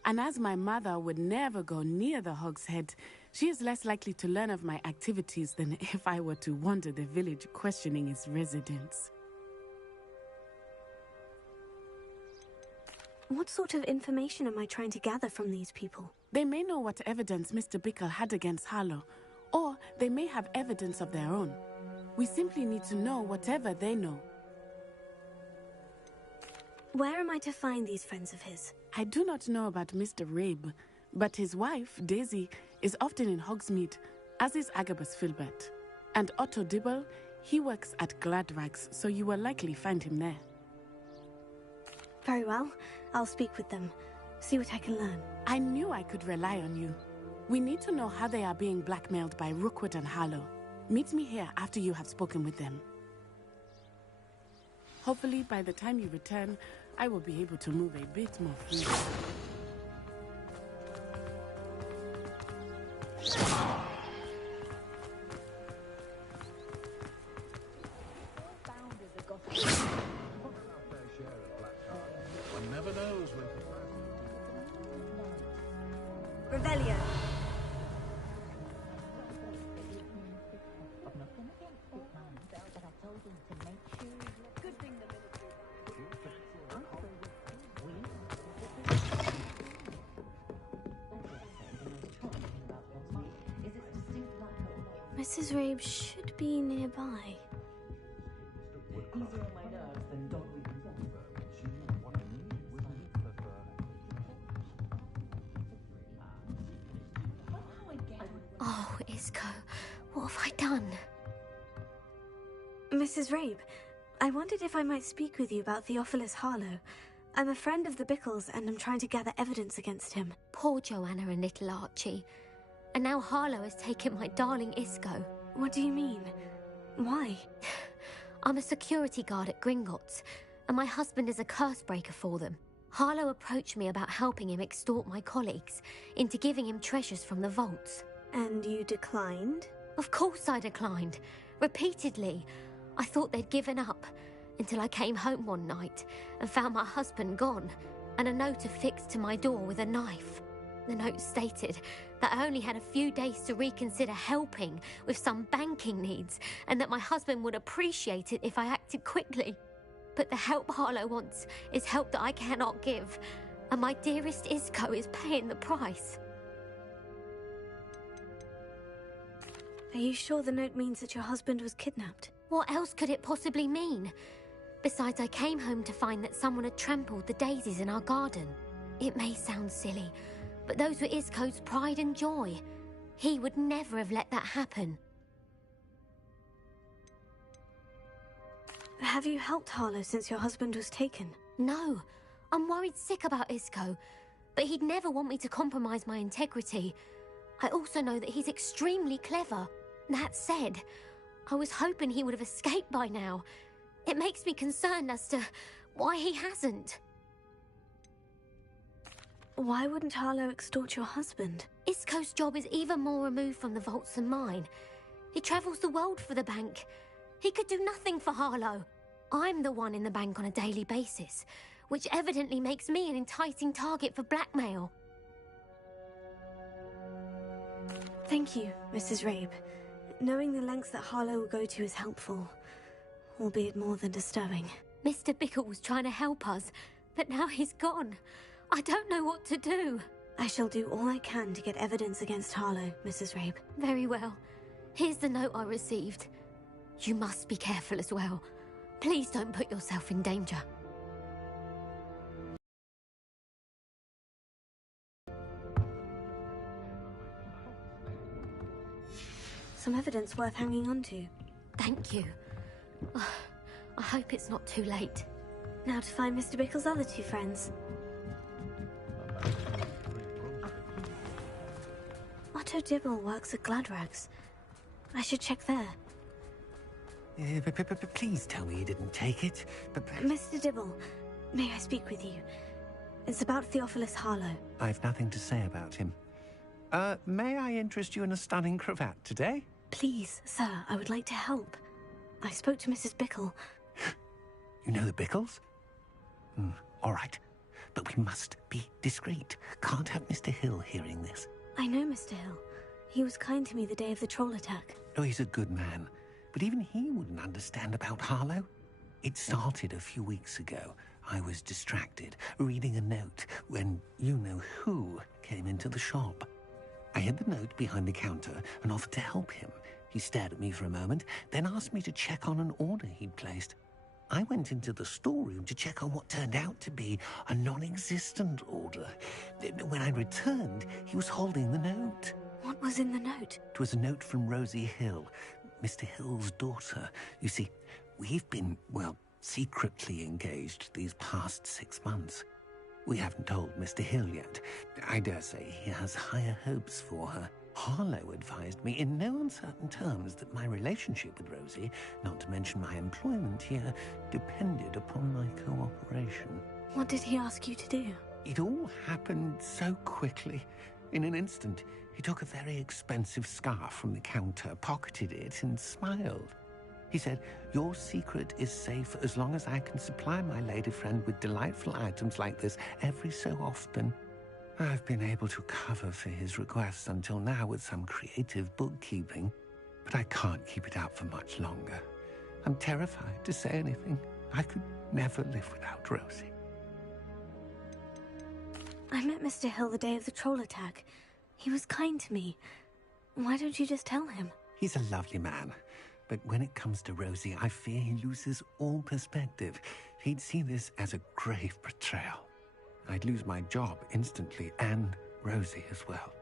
And as my mother would never go near the Hogshead, she is less likely to learn of my activities than if I were to wander the village questioning its residents. What sort of information am I trying to gather from these people? They may know what evidence Mr. Bickle had against Harlow, or they may have evidence of their own. We simply need to know whatever they know. Where am I to find these friends of his? I do not know about Mr. Rabe, but his wife, Daisy, is often in Hogsmeade, as is Agabus Filbert. And Otto Dibble, he works at Gladrags, so you will likely find him there. Very well. I'll speak with them. See what I can learn. I knew I could rely on you. We need to know how they are being blackmailed by Rookwood and Harlow. Meet me here after you have spoken with them. Hopefully, by the time you return, I will be able to move a bit more freely. Revelio. Mrs. Rabe should be nearby. Oh, Isco, what have I done? Mrs. Rabe, I wondered if I might speak with you about Theophilus Harlow. I'm a friend of the Bickles and I'm trying to gather evidence against him. Poor Joanna and little Archie. And now Harlow has taken my darling Isco. What do you mean? Why? I'm a security guard at Gringotts, and my husband is a curse breaker for them. Harlow approached me about helping him extort my colleagues into giving him treasures from the vaults. And you declined? Of course I declined. Repeatedly. I thought they'd given up, until I came home one night and found my husband gone, and a note affixed to my door with a knife. The note stated that I only had a few days to reconsider helping with some banking needs, and that my husband would appreciate it if I acted quickly. But the help Harlow wants is help that I cannot give, and my dearest Isco is paying the price. Are you sure the note means that your husband was kidnapped? What else could it possibly mean? Besides, I came home to find that someone had trampled the daisies in our garden. It may sound silly, but those were Isco's pride and joy. He would never have let that happen. Have you helped Harlow since your husband was taken? No. I'm worried sick about Isco, but he'd never want me to compromise my integrity. I also know that he's extremely clever. That said, I was hoping he would have escaped by now. It makes me concerned as to why he hasn't. Why wouldn't Harlow extort your husband? Isco's job is even more removed from the vaults than mine. He travels the world for the bank. He could do nothing for Harlow. I'm the one in the bank on a daily basis, which evidently makes me an enticing target for blackmail. Thank you, Mrs. Rabe. Knowing the lengths that Harlow will go to is helpful, albeit more than disturbing. Mr. Bickle was trying to help us, but now he's gone. I don't know what to do. I shall do all I can to get evidence against Harlow, Mrs. Rabe. Very well. Here's the note I received. You must be careful as well. Please don't put yourself in danger. Some evidence worth hanging on to. Thank you. I hope it's not too late. Now to find Mr. Bickle's other two friends. Otto Dibble works at Gladrags. I should check there. Please tell me you didn't take it. Mr. Dibble, may I speak with you? It's about Theophilus Harlow. I've nothing to say about him. May I interest you in a stunning cravat today? Please, sir, I would like to help. I spoke to Mrs. Bickle. You know the Bickles? All right. But we must be discreet. Can't have Mr. Hill hearing this. I know Mr. Hill. He was kind to me the day of the troll attack. Oh, he's a good man. But even he wouldn't understand about Harlow. It started a few weeks ago. I was distracted, reading a note, when you-know-who came into the shop. I hid the note behind the counter and offered to help him. He stared at me for a moment, then asked me to check on an order he'd placed. I went into the storeroom to check on what turned out to be a non-existent order. When I returned, he was holding the note. What was in the note? It was a note from Rosie Hill, Mr. Hill's daughter. You see, we've been, well, secretly engaged these past 6 months. We haven't told Mr. Hill yet. I dare say he has higher hopes for her. Harlow advised me in no uncertain terms that my relationship with Rosie, not to mention my employment here, depended upon my cooperation. What did he ask you to do? It all happened so quickly. In an instant, he took a very expensive scarf from the counter, pocketed it, and smiled. He said, "Your secret is safe as long as I can supply my lady friend with delightful items like this every so often." I've been able to cover for his requests until now with some creative bookkeeping, but I can't keep it out for much longer. I'm terrified to say anything. I could never live without Rosie. I met Mr. Hill the day of the troll attack. He was kind to me. Why don't you just tell him? He's a lovely man. But when it comes to Rosie, I fear he loses all perspective. He'd see this as a grave betrayal. I'd lose my job instantly, and Rosie as well.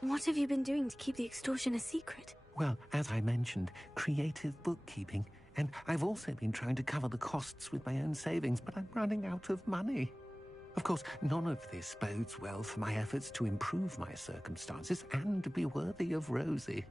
What have you been doing to keep the extortion a secret? Well, as I mentioned, creative bookkeeping. And I've also been trying to cover the costs with my own savings, but I'm running out of money. Of course, none of this bodes well for my efforts to improve my circumstances and to be worthy of Rosie.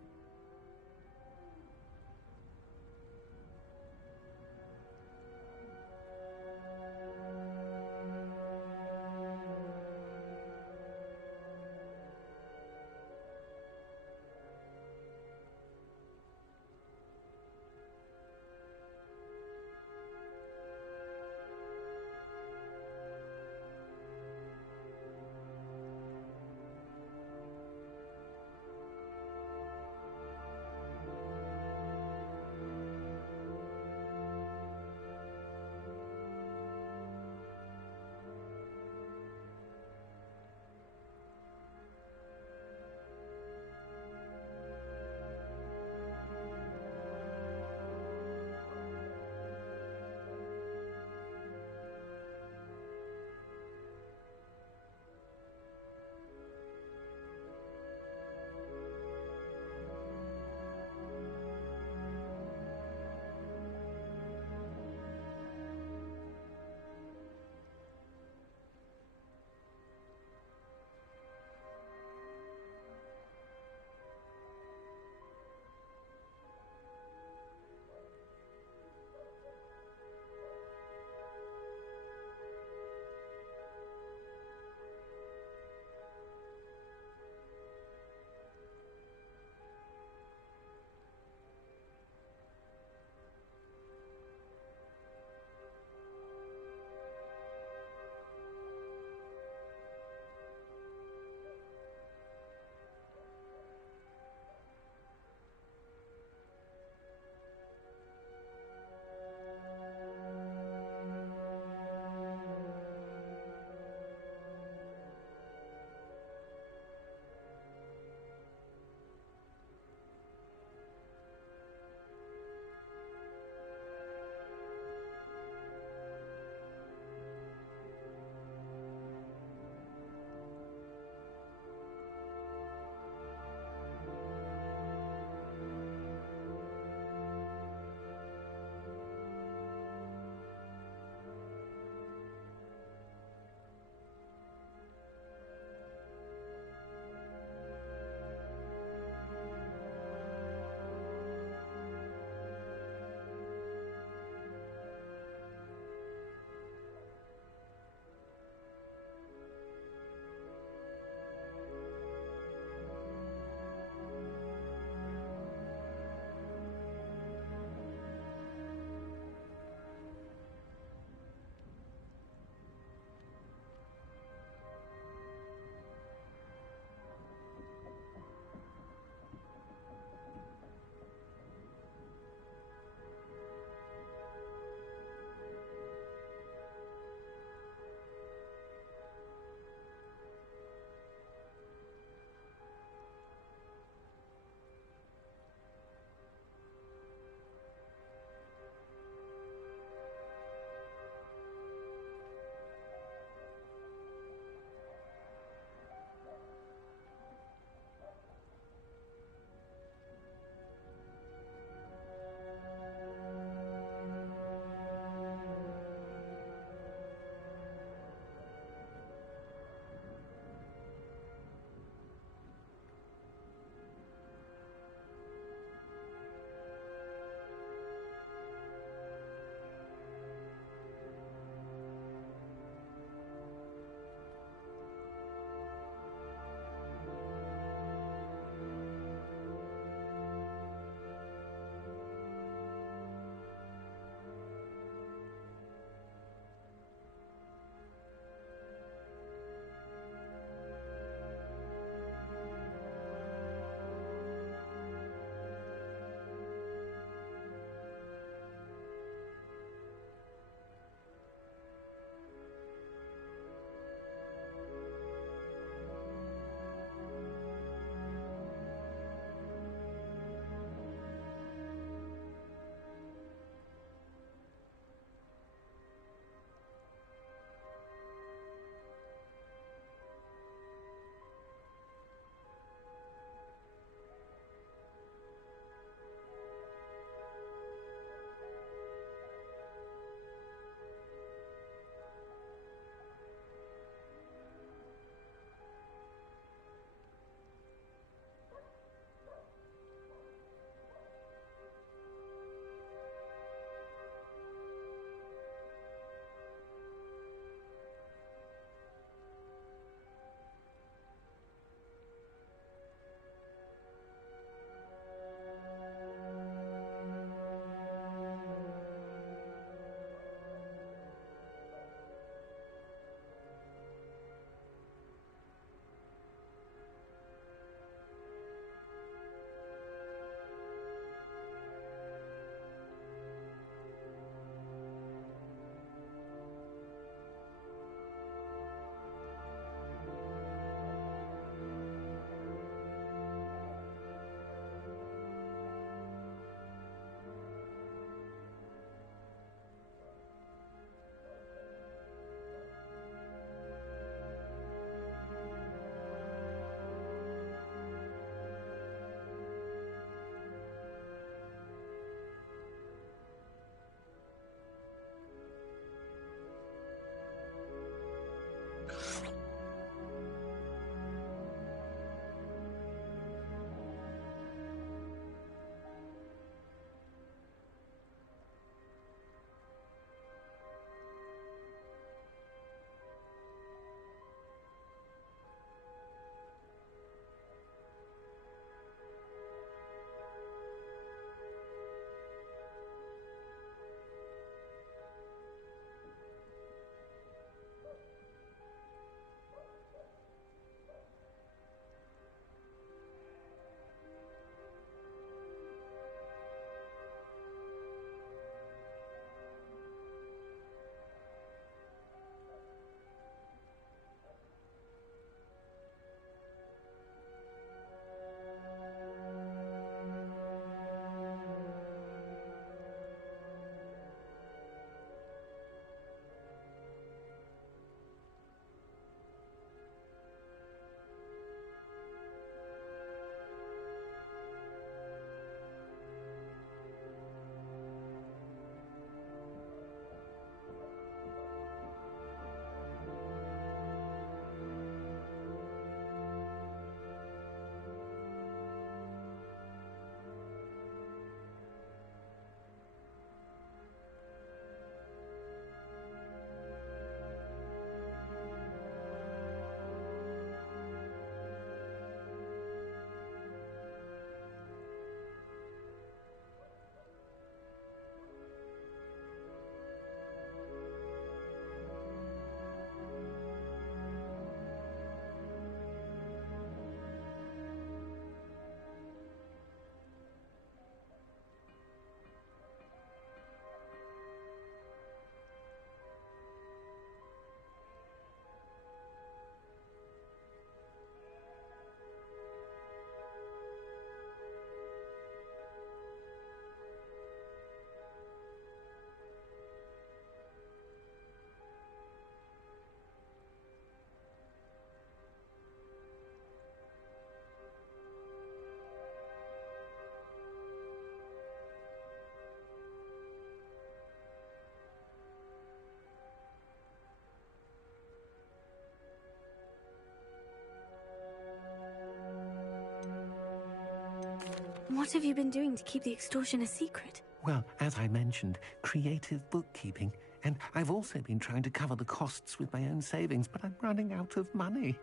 What have you been doing to keep the extortion a secret? Well, as I mentioned, creative bookkeeping. And I've also been trying to cover the costs with my own savings, but I'm running out of money.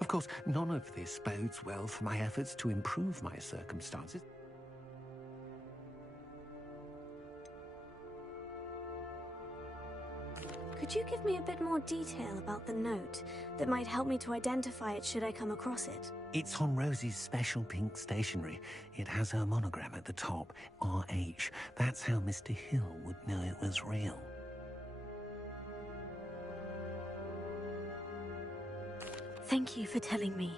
Of course, none of this bodes well for my efforts to improve my circumstances. Could you give me a bit more detail about the note that might help me to identify it should I come across it? It's on Rosie's special pink stationery. It has her monogram at the top, RH. That's how Mr. Hill would know it was real. Thank you for telling me.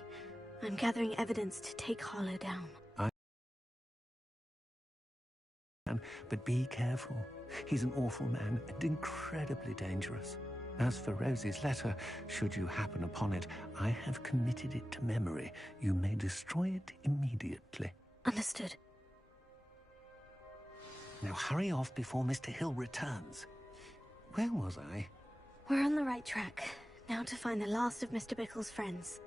I'm gathering evidence to take Harlow down. But be careful. He's an awful man and incredibly dangerous. As for Rosie's letter, should you happen upon it, I have committed it to memory. You may destroy it immediately. Understood. Now hurry off before Mr. Hill returns. Where was I? We're on the right track. Now to find the last of Mr. Bickle's friends.